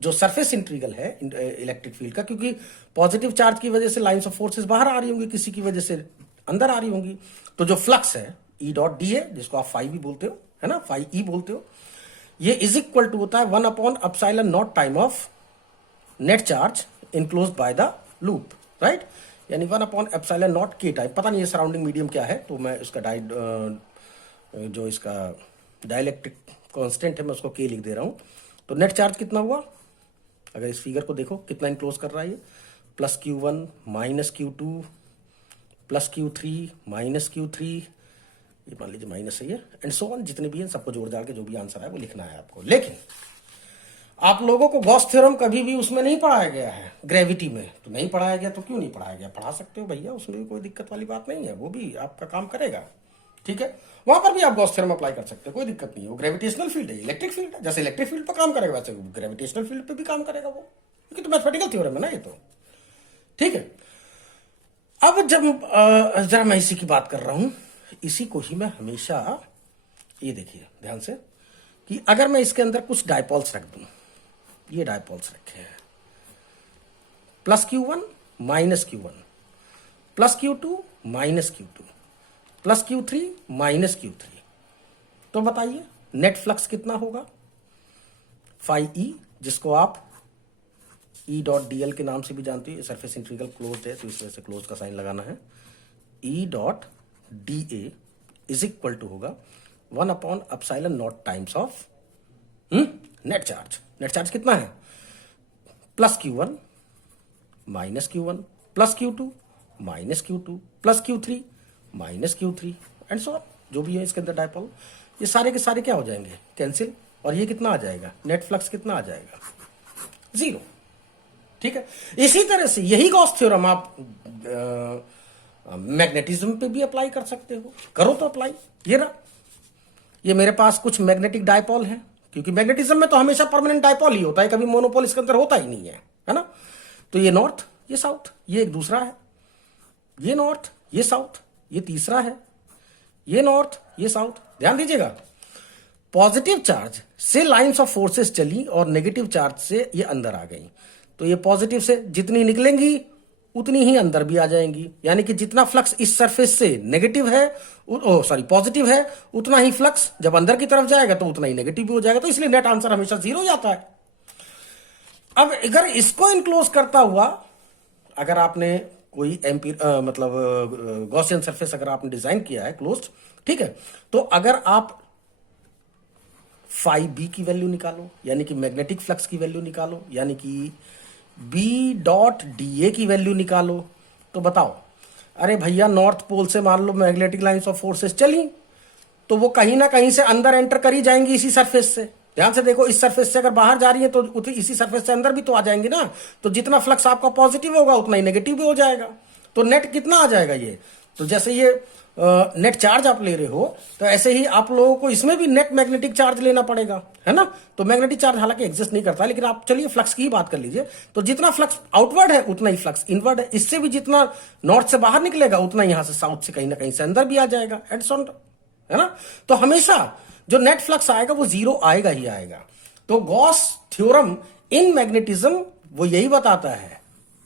जो सरफेस इंटीग्रल है इलेक्ट्रिक फील्ड का, क्योंकि पॉजिटिव चार्ज की वजह से लाइंस ऑफ फोर्सेस बाहर आ रही होंगी, किसी की वजह से अंदर आ रही होंगी, तो जो फ्लक्स है E.dA, जिसको आप फाई भी बोलते हो, है ना, फाई ई बोलते हो, ये इज इक्वल टू होता है 1/ε0 time of net charge enclosed by the loop. Right, यानी 1/ε0 के टाइम, पता नहीं ये सराउंडिंग मीडियम क्या है, तो मैं इसका जो इसका डाइलेक्ट्रिक कांस्टेंट है मैं उसको के लिख दे रहा हूं। तो नेट चार्ज कितना हुआ, अगर इस फिगर को देखो कितना इनक्लोज कर रहा है, ये plus Q1 minus Q2 plus Q3 minus Q3, ये मान लीजिए माइनस है ये, एंड सो ऑन, जितने भी हैं सबको जोड़ जाड़ के जो भी आंसर है वो लिखना है आपको। लेकिन आप लोगों को गॉस थ्योरम कभी भी उसमें नहीं पढ़ाया गया है, ग्रेविटी में तो नहीं पढ़ाया गया, तो क्यों नहीं पढ़ाया गया, पढ़ा सकते हो भैया, उसमें भी कोई दिक्कत वाली बात नहीं है, वो भी आपका काम करेगा। ठीक है, वहां पर भी आप गॉस थ्योरम अप्लाई कर सकते हो, कोई दिक्कत नहीं है, वो ग्रेविटेशनल फील्ड है, इलेक्ट्रिक फील्ड है, जैसे इलेक्ट्रिक फील्ड पर काम करेगा वैसे ग्रेविटेशनल फील्ड पे भी काम करेगा वो, क्योंकि तो मैथमेटिकल थ्योरम है ना ये तो। ठीक है, अब जब जरा मैं इसी की बात कर रहा हूं, इसी को ही मैं हमेशा, ये देखिए ध्यान से, कि अगर मैं इसके अंदर कुछ डायपोल्स रख दूं, ये डायपोल्स रखे हैं, plus Q1 minus Q1, plus Q2 minus Q2, plus Q3 minus Q3, तो बताइए नेट फ्लक्स कितना होगा, फाई ई, जिसको आप E.dl के नाम से भी जानते हो, सरफेस इंटीग्रल क्लोज्ड है तो इस वजह से क्लोज का साइन लगाना है, E.dA इज इक्वल टू होगा 1/ε0 times of net charge. Net charge कितना है, plus Q1 minus Q1 plus Q2 minus Q2 plus Q3 minus Q3 and so on, जो भी है इसके अंदर डायपोल, ये सारे के सारे क्या हो जाएंगे, कैंसिल, और ये कितना आ जाएगा, नेट फ्लक्स कितना आ जाएगा, 0। ठीक है, इसी तरह से यही गॉस थ्योरम आप मैग्नेटिज्म पे भी अप्लाई कर सकते हो, करो तो अप्लाई, ये रहा, ये मेरे पास कुछ मैग्नेटिक डायपोल है, क्योंकि मैग्नेटिज्म में तो हमेशा परमानेंट डायपोल ही होता है, कभी मोनोपोल इसके अंदर होता ही नहीं है ना। तो ये नॉर्थ, ये साउथ, ये एक दूसरा है, ये नॉर्थ, ये साउथ, ये तीसरा है, ये नॉर्थ, ये साउथ। ध्यान दीजिएगा, पॉजिटिव चार्ज से लाइंस ऑफ फोर्सेस चली और नेगेटिव चार्ज से ये अंदर आ गई, तो ये पॉजिटिव से जितनी निकलेंगी उतनी ही अंदर भी आ जाएंगी, यानी कि जितना फ्लक्स इस सरफेस से नेगेटिव है, पॉजिटिव है, उतना ही फ्लक्स जब अंदर की तरफ जाएगा तो उतना ही नेगेटिव भी हो जाएगा, तो इसलिए नेट आंसर हमेशा 0 हो जाता है। अब अगर इसको इनक्लोज करता हुआ अगर आपने कोई मतलब गॉसियन सरफेस अगर आपने डिजाइन किया है क्लोज्ड, ठीक है, तो अगर आप फाई बी की वैल्यू निकालो, यानी कि मैग्नेटिक फ्लक्स की वैल्यू निकालो, यानी कि बी डॉट डी ए की वैल्यू निकालो, तो बताओ, अरे भैया नॉर्थ पोल से मान लो मैग्नेटिक लाइंस ऑफ फोर्सेस चली, तो वो कहीं ना कहीं से अंदर एंटर करी जाएंगी इसी सरफेस से। ध्यान से देखो, इस सरफेस से अगर बाहर जा रही है तो इसी सरफेस से अंदर भी तो आ जाएंगी ना, तो जितना फ्लक्स आपका पॉजिटिव होगा उतना ही नेगेटिव भी हो जाएगा, तो नेट कितना आ जाएगा ये। तो जैसे ये नेट चार्ज आप ले रहे हो, तो ऐसे ही आप लोगों को इसमें भी नेट मैग्नेटिक चार्ज लेना पड़ेगा, है ना। तो मैग्नेटिक चार्ज हालांकि एग्जिस्ट नहीं करता, लेकिन आप चलिए फ्लक्स की ही बात कर लीजिए, तो जितना फ्लक्स आउटवर्ड है उतना ही फ्लक्स इनवर्ड है, इससे भी जितना नॉर्थ से बाहर निकलेगा उतना यहां से साउथ से कहीं ना कहीं से अंदर भी आ जाएगा, एंड सो ऑन, है ना। तो हमेशा जो नेट फ्लक्स आएगा वो 0 आएगा ही आएगा। तो गॉस थ्योरम इन मैग्नेटिज्म वो यही बताता है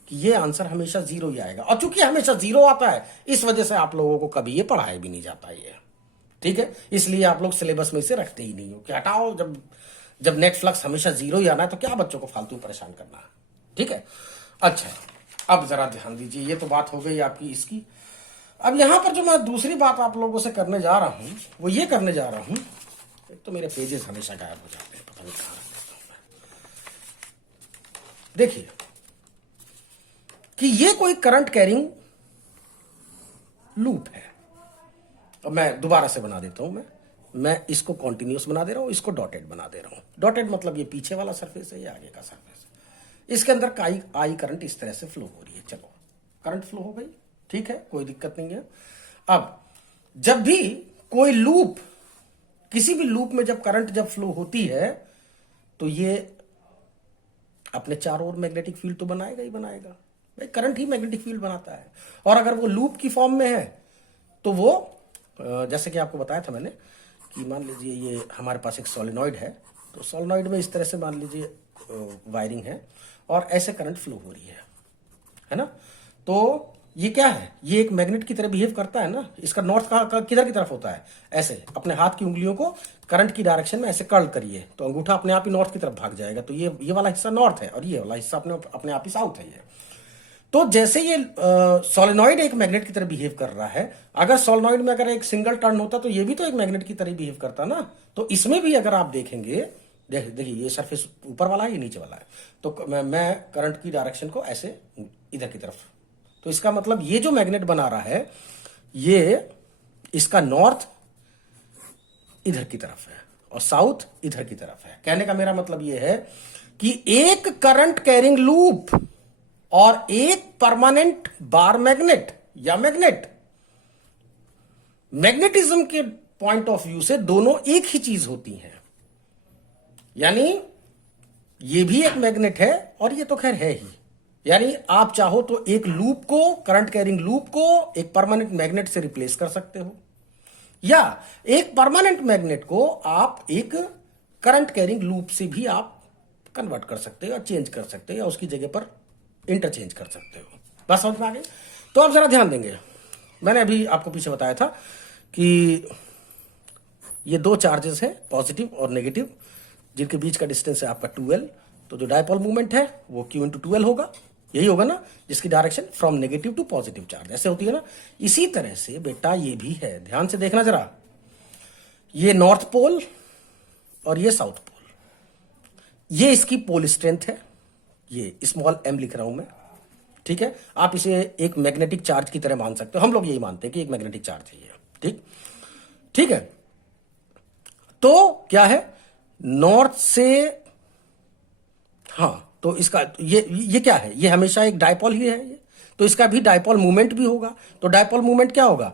कि ये आंसर हमेशा 0 ही आएगा, और चूंकि हमेशा 0 आता है इस वजह से आप लोगों को कभी ये पढ़ाया भी नहीं जाता ये, ठीक है। इसलिए आप लोग सिलेबस में इसे रखते ही नहीं हो कि हटाओ, जब नेट फ्लक्स हमेशा 0 ही आना है तो क्या बच्चों को फालतू परेशान करना, ठीक है। अच्छा, अब जरा ध्यान दीजिए, ये तो बात हो गई आपकी इसकी। अब यहां पर जो मैं दूसरी बात आप लोगों से करने जा रहा हूं वो ये करने जा रहा हूं, एक तो मेरे पेजेस हमेशा गायब हो जाते हैं, पता नहीं कहां रख देता हूं मैं। देखिए कि ये कोई करंट कैरिंग लूप है, अब मैं दोबारा से बना देता हूं, मैं इसको कॉन्टिन्यूस बना दे रहा हूं, इसको डॉटेड बना दे रहा हूं। डॉटेड मतलब ये पीछे वाला सरफेस है, ये आगे का सरफेस है, इसके अंदर आई करंट इस तरह से फ्लो हो रही है। चलो, करंट फ्लो हो गई, ठीक है, कोई दिक्कत नहीं है। अब जब भी कोई लूप, किसी भी लूप में जब करंट जब फ्लो होती है तो ये अपने चारों ओर मैग्नेटिक फील्ड तो बनाएगा ही बनाएगा, भाई करंट ही मैग्नेटिक फील्ड बनाता है। और अगर वो लूप की फॉर्म में है तो वो जैसे कि आपको बताया था मैंने कि मान लीजिए ये हमारे पास एक सोलेनॉइड है, तो सोलेनॉइड में इस तरह से मान लीजिए वायरिंग है और ऐसे करंट फ्लो हो रही है ना। तो ये क्या है, ये एक मैग्नेट की तरह बिहेव करता है ना। इसका नॉर्थ का किधर की तरफ होता है, ऐसे अपने हाथ की उंगलियों को करंट की डायरेक्शन में ऐसे कर्ल करिए तो अंगूठा अपने आप ही नॉर्थ की तरफ भाग जाएगा, तो ये वाला हिस्सा नॉर्थ है और ये वाला हिस्सा अपने आप ही साउथ है ये। तो जैसे ये सोलेनॉइड एक मैग्नेट की तरह बिहेव कर रहा है, अगर सोलेनॉइड में अगर एक सिंगल टर्न होता तो ये भी तो एक मैग्नेट की तरह बिहेव करता ना। तो इसमें भी अगर आप देखेंगे, देखिए ये सरफेस ऊपर वाला है, ये नीचे वाला है, तो मैं करंट की डायरेक्शन को ऐसे इधर की तरफ, तो इसका मतलब ये जो मैग्नेट बना रहा है ये इसका नॉर्थ इधर की तरफ है और साउथ इधर की तरफ है। कहने का मेरा मतलब ये है कि एक करंट कैरिंग लूप और एक परमानेंट बार मैग्नेट या मैग्नेट, मैग्नेटिज्म के पॉइंट ऑफ व्यू से दोनों एक ही चीज होती हैं। यानी ये भी एक मैग्नेट है और ये तो खैर है ही, यानी आप चाहो तो एक लूप को, करंट कैरिंग लूप को एक परमानेंट मैग्नेट से रिप्लेस कर सकते हो, या एक परमानेंट मैग्नेट को आप एक करंट कैरिंग लूप से भी आप कन्वर्ट कर सकते हो या चेंज कर सकते हो या उसकी जगह पर इंटरचेंज कर सकते हो। बस समझ में आ गई। तो आप जरा ध्यान देंगे, मैंने अभी आपको पीछे बताया था कि ये दो चार्जेस हैं, पॉजिटिव और नेगेटिव, जिनके बीच का डिस्टेंस है आपका 2l। तो जो डायपोल मूवमेंट है वो q इंटू 2l होगा, यही होगा ना, जिसकी direction from negative to positive charge ऐसे होती है ना। इसी तरह से बेटा ये भी है, ध्यान से देखना जरा, ये नॉर्थ पोल और ये साउथ पोल, ये इसकी पोल स्ट्रेंथ है, ये स्मॉल m लिख रहा हूं मैं, ठीक है। आप इसे एक मैग्नेटिक चार्ज की तरह मान सकते हो, हम लोग यही मानते हैं कि एक मैग्नेटिक चार्ज है ये, ठीक है। तो क्या है, नॉर्थ से, हाँ, तो इसका ये क्या है, ये हमेशा एक डायपोल ही है ये, तो इसका भी डायपोल मूवमेंट भी होगा। तो डायपोल मूवमेंट क्या होगा,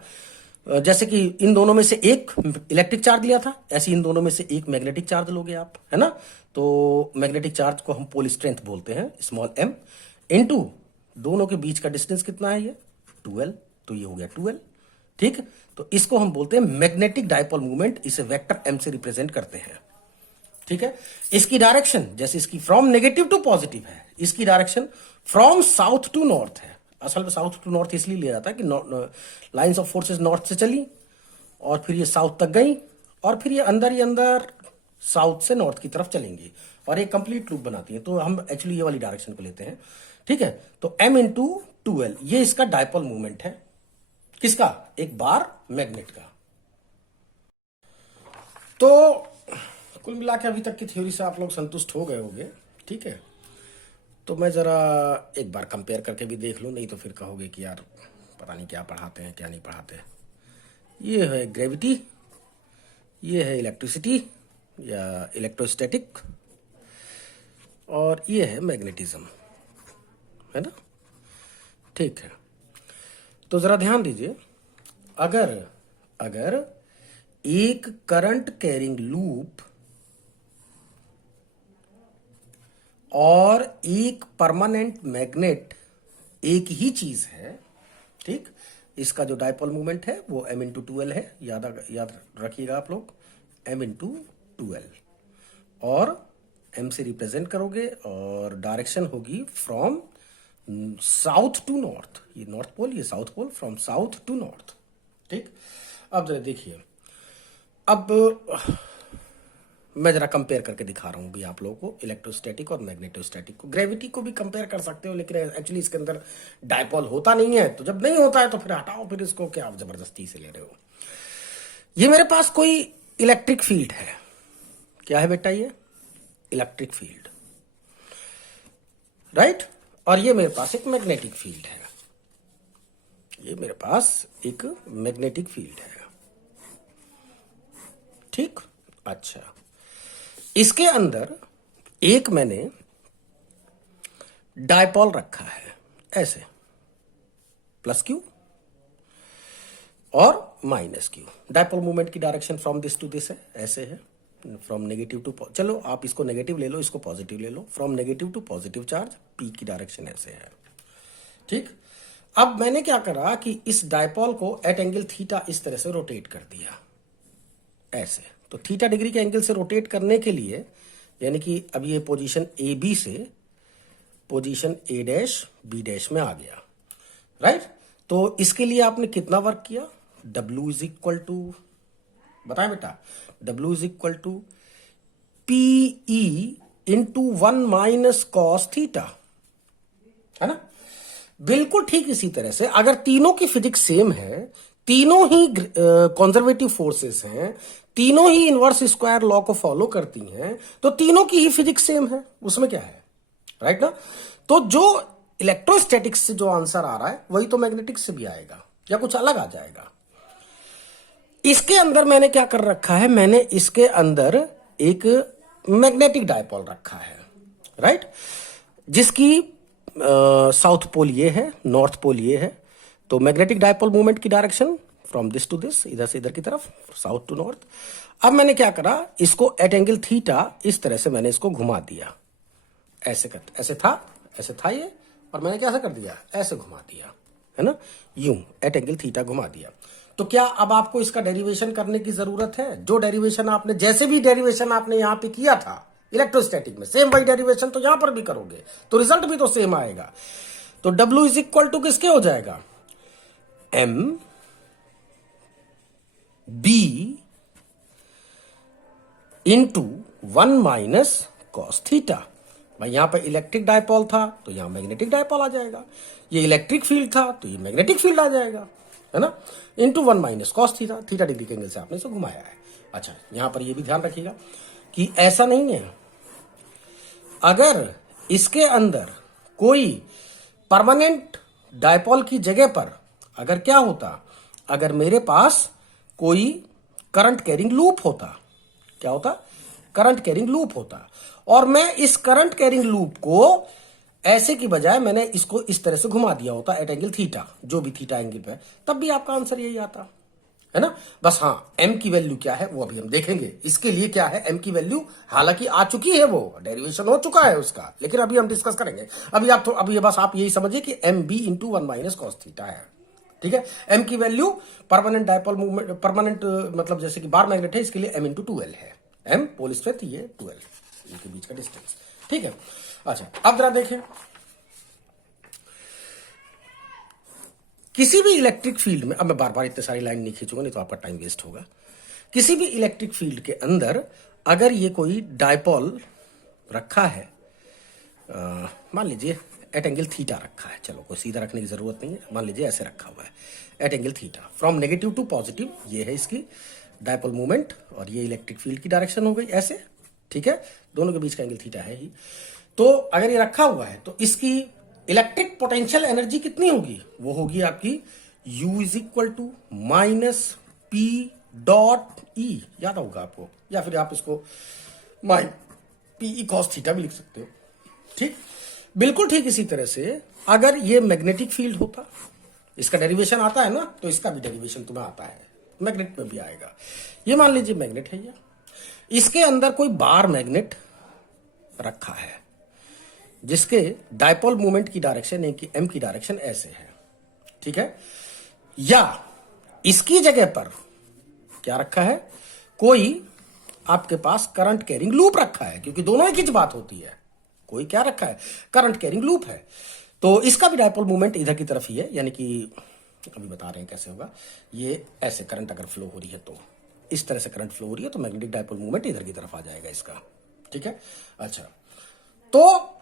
जैसे कि इन दोनों में से एक इलेक्ट्रिक चार्ज लिया था, ऐसे इन दोनों में से एक मैग्नेटिक चार्ज लोगे आप, है ना। तो मैग्नेटिक चार्ज को हम पोल स्ट्रेंथ बोलते हैं, स्मॉल m, इनटू दोनों के बीच का डिस्टेंस कितना है ये 2l, तो ये हो गया 2l। ठीक, तो इसको हम बोलते हैं मैग्नेटिक डायपोल मूवमेंट, इसे वेक्टर m से रिप्रेजेंट करते हैं। ठीक है, इसकी डायरेक्शन जैसे इसकी फ्रॉम नेगेटिव टू पॉजिटिव है, इसकी direction from south to north है। असल में साउथ टू नॉर्थ इसलिए लिया जाता है कि लाइंस ऑफ फोर्सेस नॉर्थ से चली और फिर ये साउथ तक गई और फिर ये अंदर साउथ से नॉर्थ की तरफ चलेंगी और एक कंप्लीट लूप बनाती है। तो हम एक्चुअली ये वाली डायरेक्शन को लेते हैं। ठीक है, तो m इंटू 2l ये इसका डायपोल मूवमेंट है। किसका? एक बार मैग्नेट का। तो कुल मिला के अभी तक की थ्योरी से आप लोग संतुष्ट हो गए होंगे। ठीक है, तो मैं जरा एक बार कंपेयर करके भी देख लूं, नहीं तो फिर कहोगे कि यार पता नहीं क्या पढ़ाते हैं क्या नहीं पढ़ाते। ये है ग्रेविटी, ये है इलेक्ट्रिसिटी या इलेक्ट्रोस्टैटिक, और ये है मैग्नेटिज्म, है ना। ठीक है, तो जरा ध्यान दीजिए, अगर एक करंट कैरिंग लूप और एक परमानेंट मैग्नेट एक ही चीज है, ठीक, इसका जो डायपोल मूवमेंट है वो m इंटू 2l है, याद रखिएगा आप लोग, m इंटू 2l, और m से रिप्रेजेंट करोगे और डायरेक्शन होगी फ्रॉम साउथ टू नॉर्थ, ये नॉर्थ पोल ये south pole, from south to north. ठीक, अब जरा देखिए, अब मैं जरा कंपेयर करके दिखा रहा हूं भी आप लोगों को इलेक्ट्रोस्टैटिक और मैग्नेटोस्टैटिक को। ग्रेविटी को भी कंपेयर कर सकते हो, लेकिन एक्चुअली इसके अंदर डायपोल होता नहीं है, तो जब नहीं होता है तो फिर हटाओ, फिर इसको क्या आप जबरदस्ती से ले रहे हो। ये मेरे पास कोई इलेक्ट्रिक फील्ड है, क्या है बेटा? ये इलेक्ट्रिक फील्ड, राइट, और ये मेरे पास एक मैग्नेटिक फील्ड है, ये मेरे पास एक मैग्नेटिक फील्ड है। ठीक, अच्छा, इसके अंदर एक मैंने डायपोल रखा है ऐसे, प्लस क्यू और माइनस क्यू। डायपोल मूवमेंट की direction from this to this है, ऐसे है, फ्रॉम नेगेटिव टू, चलो आप इसको नेगेटिव ले लो, इसको पॉजिटिव ले लो, from negative to positive charge, P की डायरेक्शन ऐसे है। ठीक, अब मैंने क्या करा कि इस डायपोल को एट एंगल थीटा इस तरह से रोटेट कर दिया ऐसे। तो थीटा डिग्री के एंगल से रोटेट करने के लिए, यानी कि अब ये पोजीशन ए बी से position A dash B dash में आ गया, राइट। तो इसके लिए आपने कितना वर्क किया? W इज इक्वल टू, बताए बेटा, W is equal to PE into 1 minus cos theta, है ना। बिल्कुल ठीक इसी तरह से अगर तीनों की फिजिक्स सेम है, तीनों ही कंजर्वेटिव फोर्सेस हैं, तीनों ही इनवर्स स्क्वायर लॉ को फॉलो करती हैं, तो तीनों की ही फिजिक्स सेम है, उसमें क्या है, राइट ना। तो जो इलेक्ट्रोस्टैटिक्स से जो आंसर आ रहा है वही तो मैग्नेटिक्स से भी आएगा या कुछ अलग आ जाएगा। इसके अंदर मैंने क्या कर रखा है, मैंने इसके अंदर एक मैग्नेटिक डायपोल रखा है, राइट, जिसकी साउथ पोल ये है, नॉर्थ पोल ये है। तो मैग्नेटिक डायपोल मूवमेंट की direction from this to this, इधर से इधर की तरफ, साउथ टू नॉर्थ। अब मैंने क्या करा, इसको एट एंगल थीटा इस तरह से मैंने इसको घुमा दिया, ऐसे ऐसे था ये, और मैंने कैसे कर दिया, ऐसे घुमा दिया, है ना, यूं एट एंगल थीटा घुमा दिया। तो क्या अब आपको इसका डेरिवेशन करने की जरूरत है? जो डेरिवेशन आपने, जैसे भी डेरिवेशन आपने यहां पे किया था इलेक्ट्रोस्टैटिक में, सेम वही डेरिवेशन तो यहां पर भी करोगे, तो रिजल्ट भी तो सेम आएगा। तो W इज इक्वल टू किसके हो जाएगा, M B into 1 minus cos theta. भाई यहां पर इलेक्ट्रिक डायपोल था तो यहां मैग्नेटिक डायपोल आ जाएगा, ये इलेक्ट्रिक फील्ड था तो ये मैग्नेटिक फील्ड आ जाएगा, है ना, into 1 minus cos theta, theta degree के एंगल से आपने इसे घुमाया है। अच्छा, यहां पर ये भी ध्यान रखिएगा कि ऐसा नहीं है, अगर इसके अंदर कोई परमानेंट डायपोल की जगह पर अगर क्या होता, अगर मेरे पास कोई करंट कैरिंग लूप होता, क्या होता, करंट कैरिंग लूप होता, और मैं इस करंट कैरिंग लूप को ऐसे की बजाय मैंने इसको इस तरह से घुमा दिया होता एट एंगल थीटा, जो भी थीटा एंगल पे, तब भी आपका आंसर यही आता, है ना। बस हाँ, एम की वैल्यू क्या है वो अभी हम देखेंगे। इसके लिए क्या है एम की वैल्यू, हालांकि आ चुकी है, वो डेरिवेशन हो चुका है उसका, लेकिन अभी हम डिस्कस करेंगे। अभी बस आप यही समझिए कि M B into 1 minus cos theta है, ठीक है। एम की value permanent dipole movement, permanent मतलब जैसे कि बार मैग्नेट है, इसके लिए एम इंटू 2l है। एम पोल स्ट्रेंथ, ये 2l, इनके बीच का डिस्टेंस, ठीक है। अच्छा, अब जरा देखें, किसी भी इलेक्ट्रिक फील्ड में, अब मैं बार बार इतने सारी लाइन नहीं खींचूंगा, नहीं तो आपका टाइम वेस्ट होगा। किसी भी इलेक्ट्रिक फील्ड के अंदर अगर ये कोई डायपोल रखा है, मान लीजिए एट एंगल थीटा रखा है, चलो कोई सीधा रखने की जरूरत नहीं है, मान लीजिए ऐसे रखा हुआ है at angle theta, from negative to positive, ये है इसकी डायपोल मूवमेंट, और ये इलेक्ट्रिक फील्ड की डायरेक्शन हो गई ऐसे, ठीक है। दोनों के बीच का एंगल थीटा है ही। तो अगर ये रखा हुआ है तो इसकी इलेक्ट्रिक पोटेंशियल एनर्जी कितनी होगी, वो होगी आपकी U is equal to minus P dot E, याद होगा आपको, या फिर आप इसको minus P E cos theta भी लिख सकते हो, ठीक। बिल्कुल ठीक इसी तरह से अगर ये मैग्नेटिक फील्ड होता, इसका डेरिवेशन आता है ना, तो इसका भी डेरिवेशन तुम्हें आता है, मैग्नेट में भी आएगा। ये मान लीजिए मैग्नेट है, इसके अंदर कोई बार मैग्नेट रखा है जिसके डायपोल मूवमेंट की डायरेक्शन, यानी कि एम की डायरेक्शन ऐसे है, ठीक है। या इसकी जगह पर क्या रखा है, कोई आपके पास करंट कैरिंग लूप रखा है, क्योंकि दोनों एक ही बात होती है। कोई क्या रखा है, करंट कैरिंग लूप है, तो इसका भी डायपोल मूवमेंट इधर की तरफ ही है, यानी कि अभी बता रहे हैं कैसे होगा। ये ऐसे करंट अगर फ्लो हो रही है तो इस तरह से करंट फ्लो हो रही है, तो मैग्नेटिक डायपोल मूवमेंट इधर की तरफ आ जाएगा इसका, ठीक है। अच्छा, तो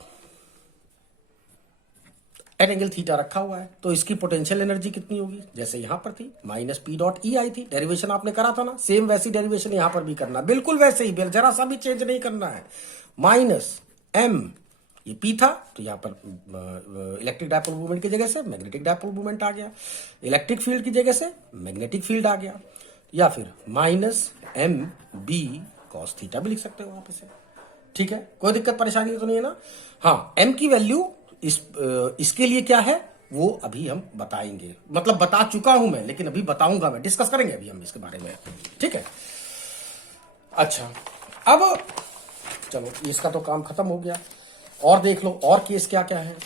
एट एंगल थीटा रखा हुआ है, तो इसकी पोटेंशियल एनर्जी कितनी होगी, जैसे यहां पर थी माइनस पी डॉट ई आई थी, डेरिवेशन आपने करा था ना, सेम वैसी डेरिवेशन यहां पर भी करना, बिल्कुल वैसे ही, जरा सा भी चेंज नहीं करना है। माइनस एम, ये पी था, तो यहां पर इलेक्ट्रिक डायपोल मूवमेंट की जगह से मैग्नेटिक डायपोल मूवमेंट आ गया, इलेक्ट्रिक फील्ड की जगह से मैग्नेटिक फील्ड आ गया, या फिर minus M B cos theta भी लिख सकते हो आप इसे, ठीक है। कोई दिक्कत परेशानी तो नहीं है ना। हाँ, एम की वैल्यू इसके लिए क्या है वो अभी हम बताएंगे, मतलब बता चुका हूं मैं, लेकिन अभी बताऊंगा मैं, डिस्कस करेंगे अभी हम इसके बारे में, ठीक है। अच्छा, अब चलो इसका तो काम खत्म हो गया, और देख लो और केस क्या क्या है,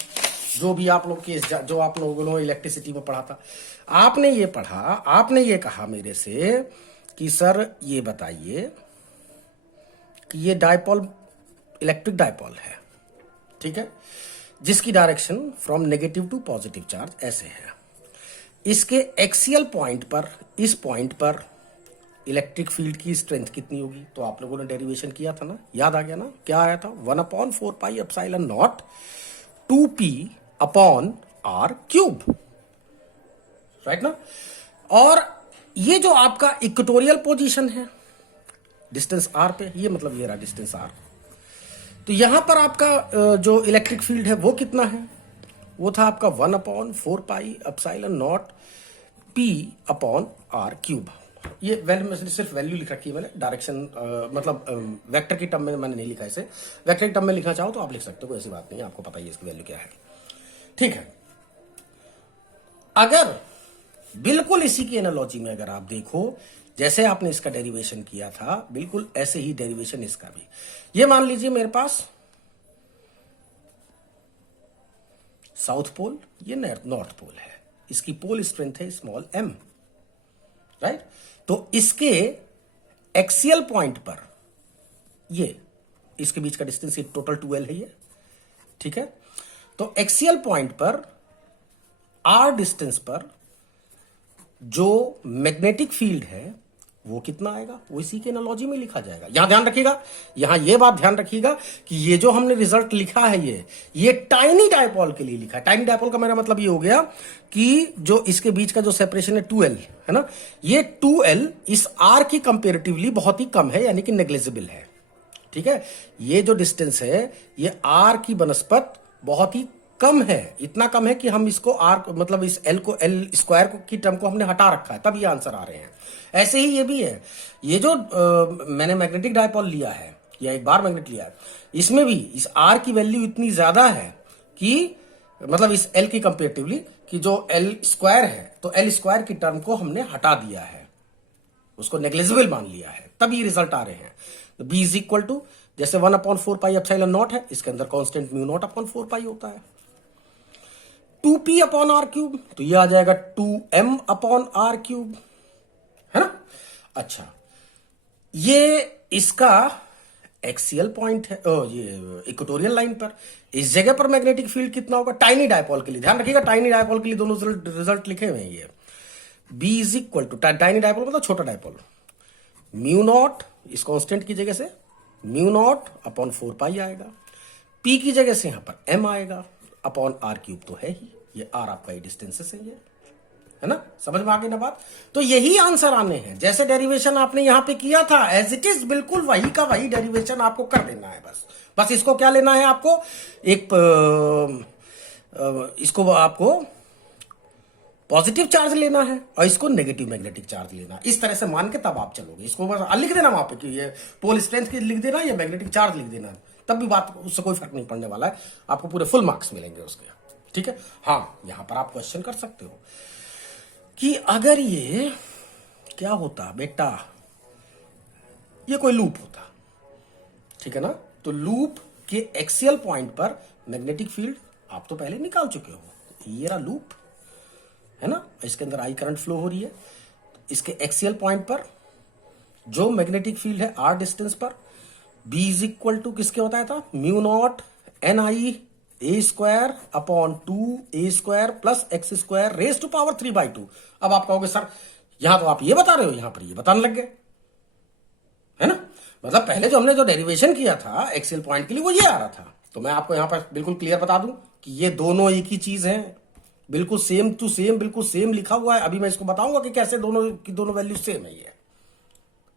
जो भी आप लोग केस, जो आप लोगों ने इलेक्ट्रिसिटी में पढ़ा था, आपने ये पढ़ा, आपने ये कहा मेरे से कि सर ये बताइए कि ये डायपोल इलेक्ट्रिक डायपोल है, ठीक है, जिसकी direction from negative to positive charge ऐसे है। इसके एक्सियल पॉइंट पर, इस पॉइंट पर इलेक्ट्रिक फील्ड की स्ट्रेंथ कितनी होगी, तो आप लोगों ने डेरिवेशन किया था ना, याद आ गया ना, क्या आया था, 1/4 pi epsilon not 2p upon r cube, right ना। और ये जो आपका इक्वेटोरियल पोजीशन है डिस्टेंस r पे, ये मतलब ये रहा डिस्टेंस r, तो यहां पर आपका जो इलेक्ट्रिक फील्ड है वो कितना है, वो था आपका 1/4 pi epsilon not p upon r cube. ये वैल्यू में सिर्फ वैल्यू लिख रखी है मैंने, डायरेक्शन मतलब वेक्टर की टर्म में मैंने नहीं लिखा इसे, वेक्टर की टर्म में लिखना चाहो तो आप लिख सकते हो, कोई ऐसी बात नहीं है, आपको पता ही है इसकी वैल्यू क्या है, ठीक है। अगर बिल्कुल इसी की एनालॉजी में अगर आप देखो, जैसे आपने इसका डेरिवेशन किया था, बिल्कुल ऐसे ही डेरिवेशन इसका भी। ये मान लीजिए मेरे पास साउथ पोल, ये नॉर्थ पोल है, इसकी पोल स्ट्रेंथ है स्मॉल m, राइट। तो इसके एक्सियल पॉइंट पर, ये इसके बीच का डिस्टेंस, ये टोटल 2l है ये, ठीक है। तो एक्सियल पॉइंट पर r डिस्टेंस पर जो मैग्नेटिक फील्ड है वो कितना आएगा, वो इसी के एनालॉजी में लिखा जाएगा। यहां ध्यान रखिएगा, यहां ये बात ध्यान रखिएगा कि ये जो हमने रिजल्ट लिखा है ये टाइनी डायपोल के लिए लिखा है। टाइनी डायपोल का मेरा मतलब ये हो गया कि जो इसके बीच का जो सेपरेशन है 2l है ना, ये 2l इस r की कंपेरेटिवली बहुत ही कम है, यानी कि नेग्लिजिबल है, ठीक है। ये जो डिस्टेंस है ये r की बनस्पत बहुत ही कम है, इतना कम है कि हम इसको r मतलब इस l को l स्क्वायर की टर्म को हमने हटा रखा है, तब ये आंसर आ रहे हैं। ऐसे ही ये भी है, ये जो मैंने मैग्नेटिक डायपोल लिया है या एक बार मैग्नेट लिया है, इसमें भी इस r की वैल्यू इतनी ज्यादा है कि मतलब इस l की कंपेरेटिवली कि जो l स्क्वायर है, तो l स्क्वायर की टर्म को हमने हटा दिया है, उसको नेग्लिजिबल मान लिया है, तभी रिजल्ट आ रहे हैं। तो बी इज इक्वल टू जैसे 1/4πε0 है, इसके अंदर कांस्टेंट μ0/4π होता है। 2p/r³, तो ये आ जाएगा 2m/r³, है ना। अच्छा, ये इसका एक्सियल पॉइंट है, ये इक्वेटोरियल लाइन पर। इस जगह पर मैग्नेटिक फील्ड कितना होगा टाइनी डायपोल के लिए, ध्यान रखिएगा, टाइनी डायपोल के लिए दोनों रिजल्ट लिखे हुए हैं ये। B is equal to tiny dipole मतलब छोटा डायपोल, μ0 इस कांस्टेंट की जगह से μ0/4π आएगा, p की जगह से यहां पर m आएगा, r³ तो है ही, ये r आपका ये डिस्टेंस है ना। समझ में आ गई ना बात। तो यही आंसर आने हैं, जैसे डेरिवेशन आपने यहां पे किया था एज इट इज, बिल्कुल वही का वही डेरिवेशन आपको कर देना है। बस इसको क्या लेना है आपको, इसको आपको पॉजिटिव चार्ज लेना है और इसको नेगेटिव मैग्नेटिक चार्ज लेना है। इस तरह से मान के तब आप चलोगे। इसको बस लिख देना वहां पे कि ये पोल स्ट्रेंथ की लिख देना, ये मैग्नेटिक चार्ज लिख देना, तब भी बात उससे कोई फर्क नहीं पड़ने वाला है, आपको पूरे फुल मार्क्स मिलेंगे उसके। ठीक है। हाँ, यहां पर आप क्वेश्चन कर सकते हो कि अगर ये क्या होता बेटा, ये कोई लूप होता, ठीक है ना, तो लूप के एक्सियल पॉइंट पर मैग्नेटिक फील्ड आप तो पहले निकाल चुके हो, ये रहा लूप, है ना, इसके अंदर आई करंट फ्लो हो रही है, इसके एक्सियल पॉइंट पर जो मैग्नेटिक फील्ड है r डिस्टेंस पर, B इज इक्वल टू किसके होता था, μ0 NiA²/2A² + x² अब आप कहोगे सर यहां तो आप ये बता रहे हो, यहां पर ये बताने लग गए, है ना। मतलब पहले जो हमने जो डेरिवेशन किया था एक्सियल पॉइंट के लिए वो ये आ रहा था। तो मैं आपको यहां पर बिल्कुल क्लियर बता दूं कि ये दोनों एक ही चीज है, बिल्कुल सेम टू सेम, बिल्कुल सेम लिखा हुआ है। अभी मैं इसको बताऊंगा कि कैसे दोनों की दोनों वैल्यू सेम है ये,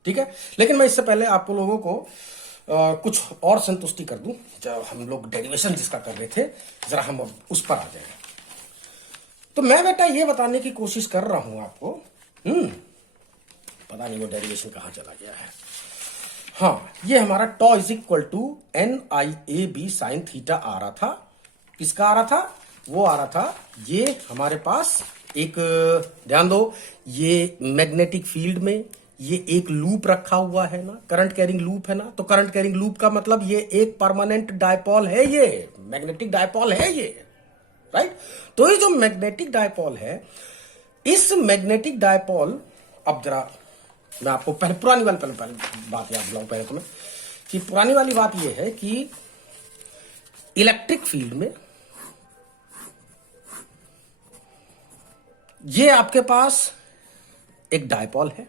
ठीक है। लेकिन मैं इससे पहले आपको लोगों को कुछ और संतुष्टि कर दूं। जब हम लोग डेरिवेशन जिसका कर रहे थे, जरा हम अब उस पर आ जाए। तो मैं बेटा ये बताने की कोशिश कर रहा हूं आपको, पता नहीं वो डेरिवेशन कहां चला गया है। हाँ, ये हमारा tau is equal to NiAB sin theta आ रहा था। किसका आ रहा था, वो आ रहा था, ये हमारे पास एक, ध्यान दो, ये मैग्नेटिक फील्ड में ये एक लूप रखा हुआ है ना, करंट कैरिंग लूप है ना। तो करंट कैरिंग लूप का मतलब ये एक परमानेंट डायपोल है, ये मैग्नेटिक डायपोल है ये, राइट। तो ये जो मैग्नेटिक डायपोल है, इस मैग्नेटिक डायपोल, अब जरा मैं आपको पहले पुरानी वाली बात याद दिलाऊं पहले तो मैं, कि पुरानी वाली बात ये है कि इलेक्ट्रिक फील्ड में ये आपके पास एक डायपोल है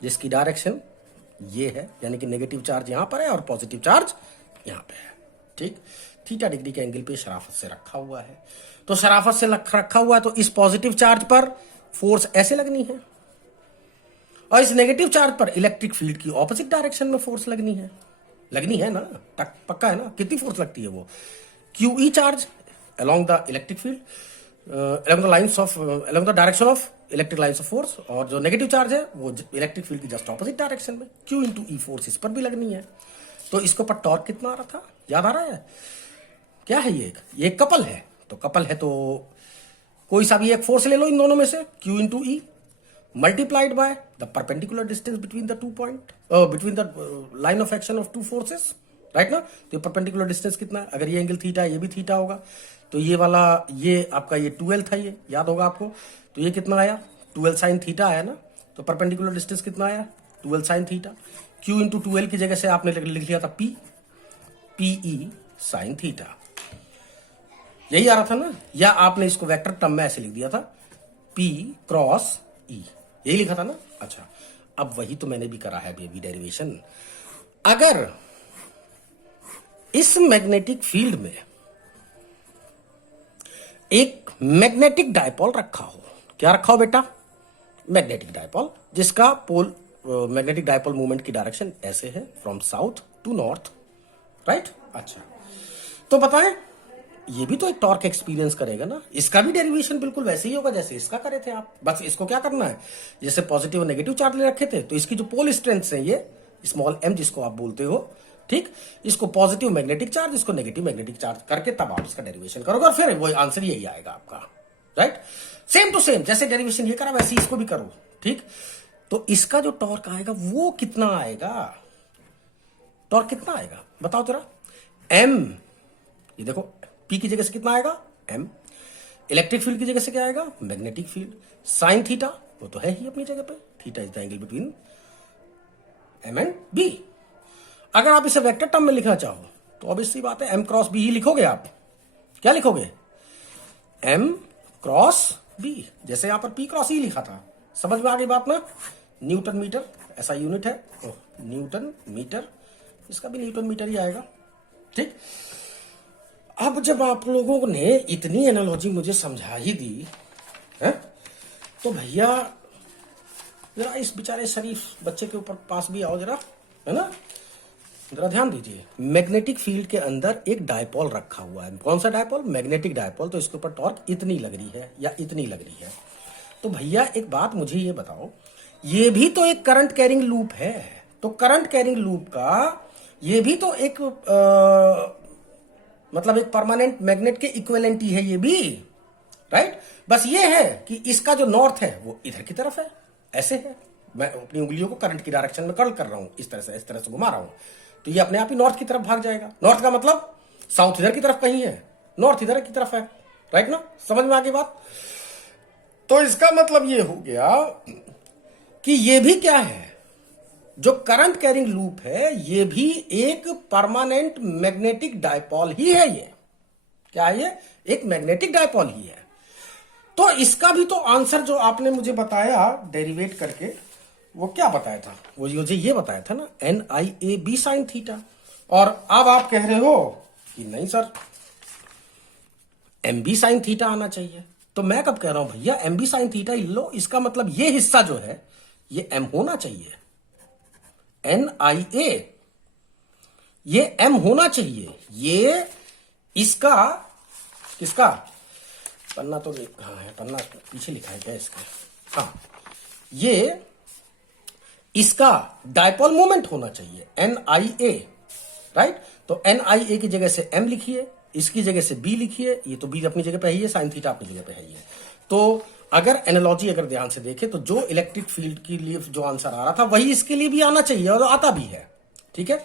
जिसकी डायरेक्शन ये है, यानी कि नेगेटिव चार्ज यहां पर है और पॉजिटिव चार्ज यहां पे है, ठीक। थीटा डिग्री के एंगल पे शराफत से रखा हुआ है। तो शराफत से रखा हुआ है तो इस पॉजिटिव चार्ज पर फोर्स ऐसे लगनी है और इस नेगेटिव चार्ज पर इलेक्ट्रिक फील्ड की ऑपोजिट डायरेक्शन में फोर्स लगनी है ना, पक्का है ना। कितनी फोर्स लगती है वो, QE charge along the electric field, along the direction of electric lines of force, और जो नेगेटिव चार्ज है वो इलेक्ट्रिक फील्ड की जस्ट ऑपोजिट डायरेक्शन में, Q × E फोर्स इस पर भी लगनी है। तो इसके ऊपर टॉर्क कितना आ रहा था, याद आ रहा है, क्या है ये एक कपल है, तो कपल है तो कोई सा भी एक फोर्स ले लो इन दोनों में से, Q × E multiplied by the perpendicular distance between the 2 point, between the line of action of 2 forces, right ना। तो परपेंडिकुलर डिस्टेंस कितना है, अगर ये एंगल थीटा है, ये भी थीटा होगा, तो ये वाला, ये आपका ये 12 था, ये याद होगा आपको। तो ये कितना आया, 12 sin थीटा आया ना। तो परपेंडिकुलर डिस्टेंस कितना आया, 12 sin थीटा। Q × 12 की जगह से आपने लिख लिया था PE sin थीटा, यही आ रहा था ना। या आपने इसको वेक्टर टर्म में ऐसे लिख दिया था, P × E, यही लिखा था ना। अच्छा, अब वही तो मैंने भी करा है अभी डेरिवेशन। अगर इस मैग्नेटिक फील्ड में एक मैग्नेटिक डायपोल रखा हो, क्या रखा हो बेटा, मैग्नेटिक डायपोल, जिसका पोल मैग्नेटिक डायपोल मूवमेंट की डायरेक्शन ऐसे है, from south to north, right. अच्छा, तो बताएं, ये भी तो एक टॉर्क एक्सपीरियंस करेगा ना। इसका भी डेरिवेशन बिल्कुल वैसे ही होगा जैसे इसका करे थे आप। बस इसको क्या करना है, जैसे पॉजिटिव और नेगेटिव चार्ज ले रखे थे, तो इसकी जो पोल स्ट्रेंथ है ये स्मॉल m जिसको आप बोलते हो, ठीक, इसको पॉजिटिव मैग्नेटिक चार्ज, इसको नेगेटिव मैग्नेटिक चार्ज करके तब आप इसका डेरिवेशन करोगे और फिर वो आंसर यही आएगा आपका, राइट। सेम टू सेम, जैसे डेरिवेशन ये करा वैसे इसको भी करो, ठीक। तो इसका जो टॉर्क आएगा वो कितना आएगा, टॉर्क कितना आएगा बताओ जरा। एम, ये देखो पी की जगह से कितना आएगा एम, इलेक्ट्रिक फील्ड की जगह से क्या आएगा मैग्नेटिक फील्ड, साइन थीटा वो तो है ही अपनी जगह पे, theta is the angle between M and B. अगर आप इसे वेक्टर टर्म में लिखना चाहो तो ऑब्वियसली बात है एम क्रॉस बी ही लिखोगे आप। क्या लिखोगे एम क्रॉस बी, जैसे यहां पर पी क्रॉस ई लिखा था। समझ में आ गई बात ना। न्यूटन मीटर ऐसा यूनिट है, न्यूटन मीटर, इसका भी न्यूटन मीटर ही आएगा। ठीक, अब जब आप लोगों ने इतनी एनालॉजी मुझे समझा ही दी है तो भैया जरा इस बेचारे शरीफ बच्चे के ऊपर पास भी आओ जरा, है ना, जरा ध्यान दीजिए। मैग्नेटिक फील्ड के अंदर एक डायपोल रखा हुआ है। कौन सा डायपोल, मैग्नेटिक डायपोल। तो इसके ऊपर टॉर्क इतनी लग रही है या इतनी लग रही है। तो भैया एक बात मुझे ये बताओ, ये भी तो एक करंट कैरिंग लूप है। तो करंट कैरिंग लूप का ये भी तो एक मतलब एक परमानेंट मैग्नेट के इक्विवेलेंट ही है ये भी, राइट। बस ये है कि इसका जो नॉर्थ है वो इधर की तरफ है, ऐसे है। मैं अपनी उंगलियों को करंट की डायरेक्शन में कर्ल कर रहा हूं, इस तरह से घुमा रहा हूं, तो ये अपने आप ही नॉर्थ की तरफ भाग जाएगा। नॉर्थ का मतलब साउथ इधर की तरफ कहीं है, नॉर्थ इधर की तरफ है, राइट ना। समझ में आ गई बात। तो इसका मतलब ये हो गया कि ये भी क्या है, जो करंट कैरिंग लूप है ये भी एक परमानेंट मैग्नेटिक डायपोल ही है। ये क्या है, ये एक मैग्नेटिक डायपोल ही है। तो इसका भी तो आंसर जो आपने मुझे बताया डेरिवेट करके, वो क्या बताया था, वो मुझे ये बताया था ना NIAB साइन थीटा। और अब आप कह रहे हो कि नहीं सर MB साइन थीटा आना चाहिए। तो मैं कब कह रहा हूं भैया MB साइन थीटा लो, इसका मतलब ये हिस्सा जो है ये M होना चाहिए, NIA ये M होना चाहिए। ये इसका किसका पन्ना तो कहां है, पन्ना पीछे लिखा है क्या इसका, हाँ, ये इसका डायपोल मोमेंट होना चाहिए NIA, राइट। तो NIA की जगह से M लिखिए, इसकी जगह से B लिखिए, ये तो B अपनी जगह पे ही है, साइन थीटा अपनी जगह पे है ही है। तो अगर एनालॉजी अगर ध्यान से देखें तो जो इलेक्ट्रिक फील्ड के लिए जो आंसर आ रहा था वही इसके लिए भी आना चाहिए और आता भी है, ठीक है।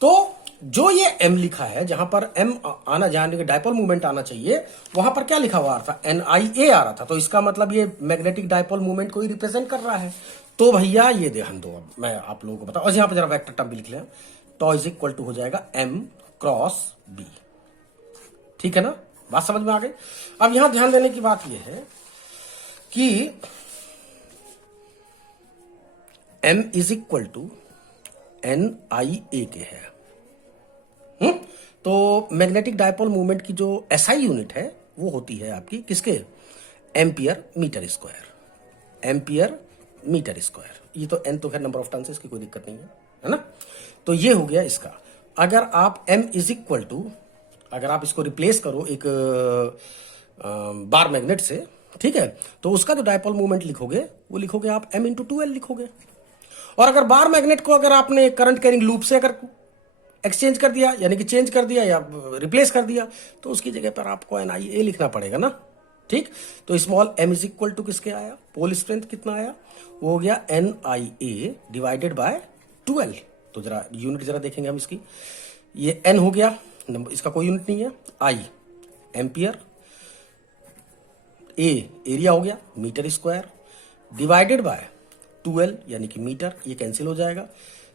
तो जो ये M लिखा है, जहां पर M आना जाने के डायपोल मूवमेंट आना चाहिए, वहां पर क्या लिखा हुआ था NIA आ रहा था। तो इसका मतलब ये मैग्नेटिक डायपोल मूवमेंट को ही रिप्रेजेंट कर रहा है। तो भैया ये ध्यान दो, अब मैं आप लोगों को बताऊं, और यहां पर जरा वेक्टर टर्म भी लिख लें, तो इज इक्वल टू हो जाएगा M क्रॉस B, ठीक है ना, बात समझ में आ गई। अब यहां ध्यान देने की बात यह है कि M is equal to NIA के है। तो मैग्नेटिक डायपोल मूवमेंट की जो SI यूनिट है वो होती है आपकी किसके, ampere metre square, ampere metre square. ये तो N तो है नंबर ऑफ टर्न्स है, इसकी कोई दिक्कत नहीं है ना। तो ये हो गया इसका। अगर आप M इज इक्वल टू, अगर आप इसको रिप्लेस करो एक बार मैग्नेट से, ठीक है, तो उसका जो डायपोल मूवमेंट लिखोगे वो लिखोगे आप M इंटू 2L लिखोगे। और अगर बार मैग्नेट को अगर आपने करंट कैरिंग लूप से अगर एक्सचेंज कर दिया, यानी कि चेंज कर दिया या रिप्लेस कर दिया, तो उसकी जगह पर आपको NIA लिखना पड़ेगा ना, ठीक। तो small m is equal to किसके आया, पोल स्ट्रेंथ कितना आया, वो हो गया NIA डिवाइडेड बाय 2L। तो जरा यूनिट जरा देखेंगे हम इसकी, ये N हो गया, नंबर इसका कोई यूनिट नहीं है, I एम्पियर, A एरिया हो गया metre square, divided by 2L यानी कि मीटर, ये कैंसिल हो जाएगा,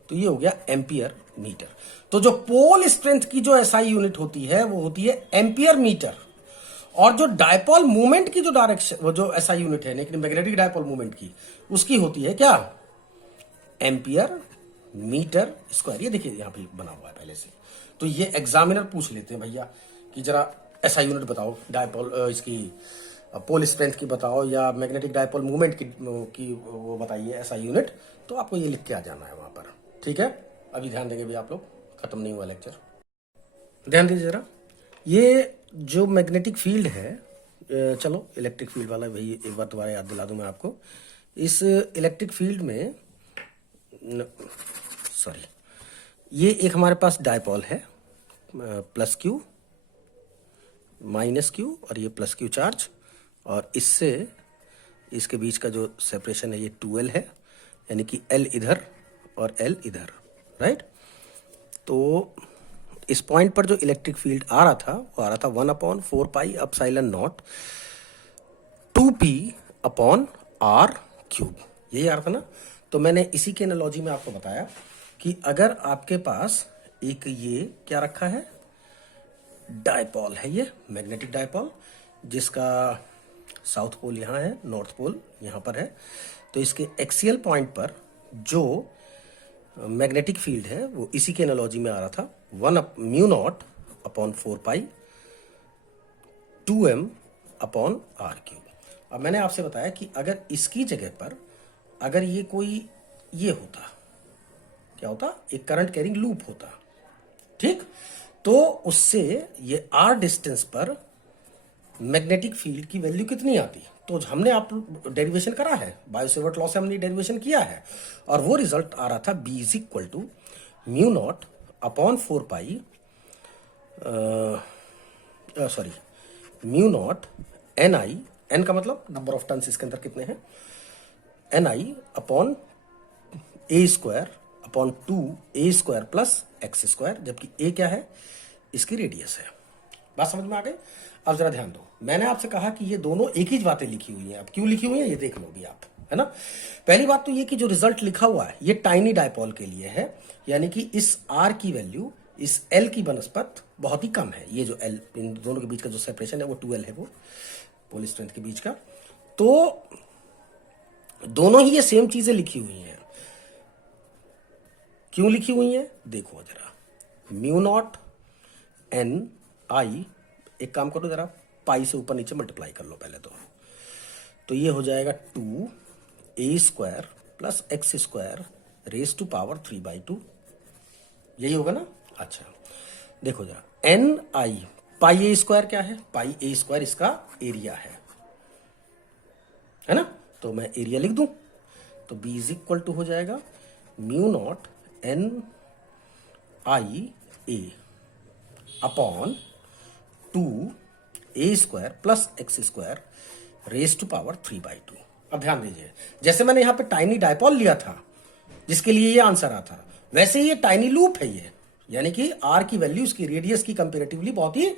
तो ये हो गया एम्पियर मीटर। तो जो पोल स्ट्रेंथ की जो SI यूनिट होती है वो होती है एम्पियर मीटर, और जो डायपोल मूवमेंट की जो डायरेक्शन, वो जो SI यूनिट है लेकिन मैग्नेटिक डायपोल मूवमेंट की, उसकी होती है क्या, एम्पियर मीटर स्क्वायर। ये देखिए यहां पे बना हुआ है पहले से। तो ये एग्जामिनर पूछ लेते हैं भैया कि जरा SI यूनिट बताओ, डायपोल इसकी पोल स्ट्रेंथ की बताओ या मैग्नेटिक डायपोल मूवमेंट की वो बताइए SI यूनिट, तो आपको ये लिख के आ जाना है वहां पर, ठीक है। अभी ध्यान देंगे भी आप लोग, खत्म नहीं हुआ लेक्चर, ध्यान दीजिए जरा। ये जो मैग्नेटिक फील्ड है, चलो इलेक्ट्रिक फील्ड वाला भाई एक बार दोबारा याद दिला दूं मैं आपको। इस इलेक्ट्रिक फील्ड में सॉरी, ये एक हमारे पास डायपोल है प्लस Q माइनस Q, और ये प्लस Q चार्ज, और इससे इसके बीच का जो सेपरेशन है ये 2L है, यानी कि L इधर और L इधर, राइट। तो इस पॉइंट पर जो इलेक्ट्रिक फील्ड आ रहा था वो आ रहा था 1/4 pi epsilon not 2p upon r cube, यही आ रहा था ना। तो मैंने इसी के एनालॉजी में आपको बताया कि अगर आपके पास एक ये क्या रखा है, डायपोल है, ये मैग्नेटिक डायपोल, जिसका साउथ पोल यहाँ है, नॉर्थ पोल यहाँ पर है। तो इसके एक्सियल पॉइंट पर जो मैग्नेटिक फील्ड है वो इसी के एनालॉजी में आ रहा था 1/μ0/4 पाई 2m अपॉन r क्यूब। अब मैंने आपसे बताया कि अगर इसकी जगह पर अगर ये कोई ये होता, क्या होता, एक करंट कैरिंग लूप होता, ठीक, तो उससे ये r डिस्टेंस पर मैग्नेटिक फील्ड की वैल्यू कितनी आती। तो हमने आप डेरिवेशन करा है, बायो-सेवर्ट लॉ से हमने डेरिवेशन किया है, और वो रिजल्ट आ रहा था B is equal to μ0/4 pi sorry μ0 ni, n का मतलब नंबर ऑफ टर्न्स इसके अंदर कितने हैं, ni upon a square upon 2a square plus x square, जबकि a क्या है, इसकी रेडियस है। बात समझ में आ गई। अब जरा ध्यान दो, मैंने आपसे कहा कि ये दोनों एक ही बातें लिखी हुई हैं। अब क्यों लिखी हुई है ये देख लो भी आप, है ना। पहली बात तो ये कि जो रिजल्ट लिखा हुआ है ये टाइनी डायपोल के लिए है, यानी कि इस r की वैल्यू इस L की बनस्पत बहुत ही कम है। ये जो L, इन दोनों के बीच का जो सेपरेशन है वो 2L है, वो पोल स्ट्रेंथ के बीच का। तो दोनों ही ये सेम चीजें लिखी हुई हैं। क्यों लिखी हुई हैं देखो जरा, μ0 ni, एक काम करो जरा, पाई से ऊपर नीचे मल्टीप्लाई कर लो पहले तो ये हो जाएगा 2a square plus x square raise to power 3/2, यही होगा ना। अच्छा देखो जरा, ni पाई a स्क्वायर क्या है, पाई a स्क्वायर इसका एरिया है ना। तो मैं एरिया लिख दूं तो b इज इक्वल टू हो जाएगा μ0 ni a upon 2a square plus x square raise to power 3/2। अब ध्यान दीजिए, जैसे मैंने यहां पे टाइनी डायपोल लिया था जिसके लिए ये आंसर आता था, वैसे ये टाइनी लूप है ये, यानी कि r की वैल्यू इसकी रेडियस की कंपेरेटिवली बहुत ही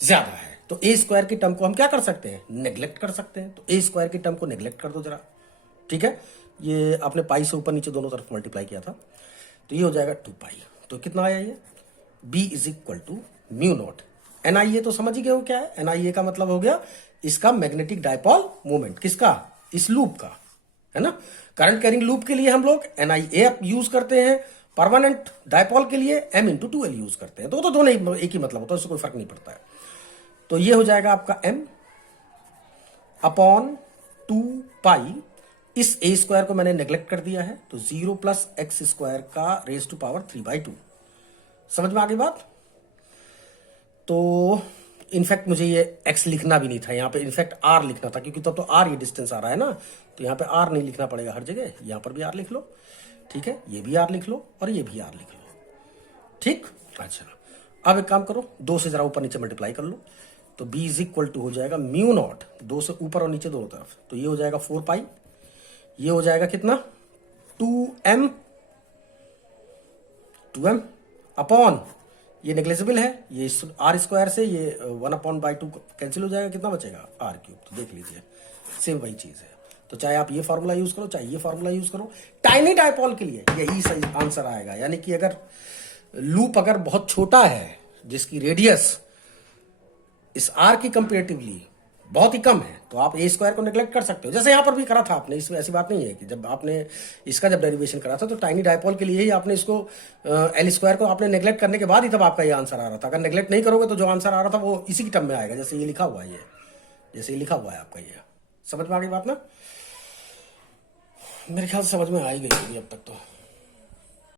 ज्यादा है। तो a स्क्वायर की टर्म को हम क्या कर सकते हैं, नेग्लेक्ट कर सकते हैं। तो a स्क्वायर की टर्म को नेग्लेक्ट कर दो जरा, ठीक है। ये आपने पाई से ऊपर नीचे दोनों तरफ मल्टीप्लाई किया था, तो ये हो जाएगा 2 पाई। तो कितना आया ये, b is equal to μ0 NIA। तो समझ ही गए हो क्या है NIA का मतलब, हो गया इसका मैग्नेटिक डायपोल मोमेंट, किसका, इस लूप का, है ना। करंट कैरिंग लूप के लिए हम लोग NIA यूज करते हैं, परमानेंट डायपोल के लिए m इंटू 2L यूज करते हैं। तो वो तो दोनों एक ही मतलब होता है, उससे कोई फर्क नहीं पड़ता है। तो ये हो जाएगा आपका m अपॉन 2 पाई, इस a स्क्वायर को मैंने नेग्लेक्ट कर दिया है, तो 0 प्लस x स्क्वायर का रेज टू पावर 3/2। समझ में आ गई बात। तो इनफैक्ट मुझे ये x लिखना भी नहीं था, यहाँ पे इनफैक्ट r लिखना था, क्योंकि तब तो r ये डिस्टेंस आ रहा है ना, तो यहाँ पे r नहीं लिखना पड़ेगा हर जगह, यहाँ पर भी r लिख लो, ठीक है, ये भी r लिख लो और ये भी r लिख लो, ठीक। अच्छा अब एक काम करो, 2 से जरा ऊपर नीचे मल्टीप्लाई कर लो, तो b इज इक्वल टू हो जाएगा μ0, 2 से ऊपर और नीचे दोनों तरफ, तो ये हो जाएगा 4 पाई, ये हो जाएगा कितना 2m अपॉन, ये नेग्लिजिबल है, ये r स्क्वायर से ये 1/2 कैंसिल हो जाएगा, कितना बचेगा r क्यूब। तो देख लीजिए सेम वही चीज है। तो चाहे आप ये फॉर्मूला यूज करो चाहे ये फॉर्मूला यूज करो, टाइनी डायपोल के लिए यही सही आंसर आएगा। यानी कि अगर लूप अगर बहुत छोटा है, जिसकी रेडियस इस r की कंपेरेटिवली बहुत ही कम है, तो आप a स्क्वायर को नेग्लेक्ट कर सकते हो, जैसे यहां पर भी करा था आपने। इसमें ऐसी बात नहीं है कि जब आपने इसका जब डेरिवेशन करा था तो टाइनी डायपोल के लिए ही आपने इसको L स्क्वायर को आपने नेग्लेक्ट करने के बाद ही तब आपका ये आंसर आ रहा था। अगर नेग्लेक्ट नहीं करोगे तो जो आंसर आ रहा था वो इसी की टर्म में आएगा, जैसे ये लिखा हुआ है, ये जैसे ये लिखा हुआ है आपका। ये समझ में आ गई बात ना, मेरे ख्याल से समझ में आ ही गई होगी अब तक तो।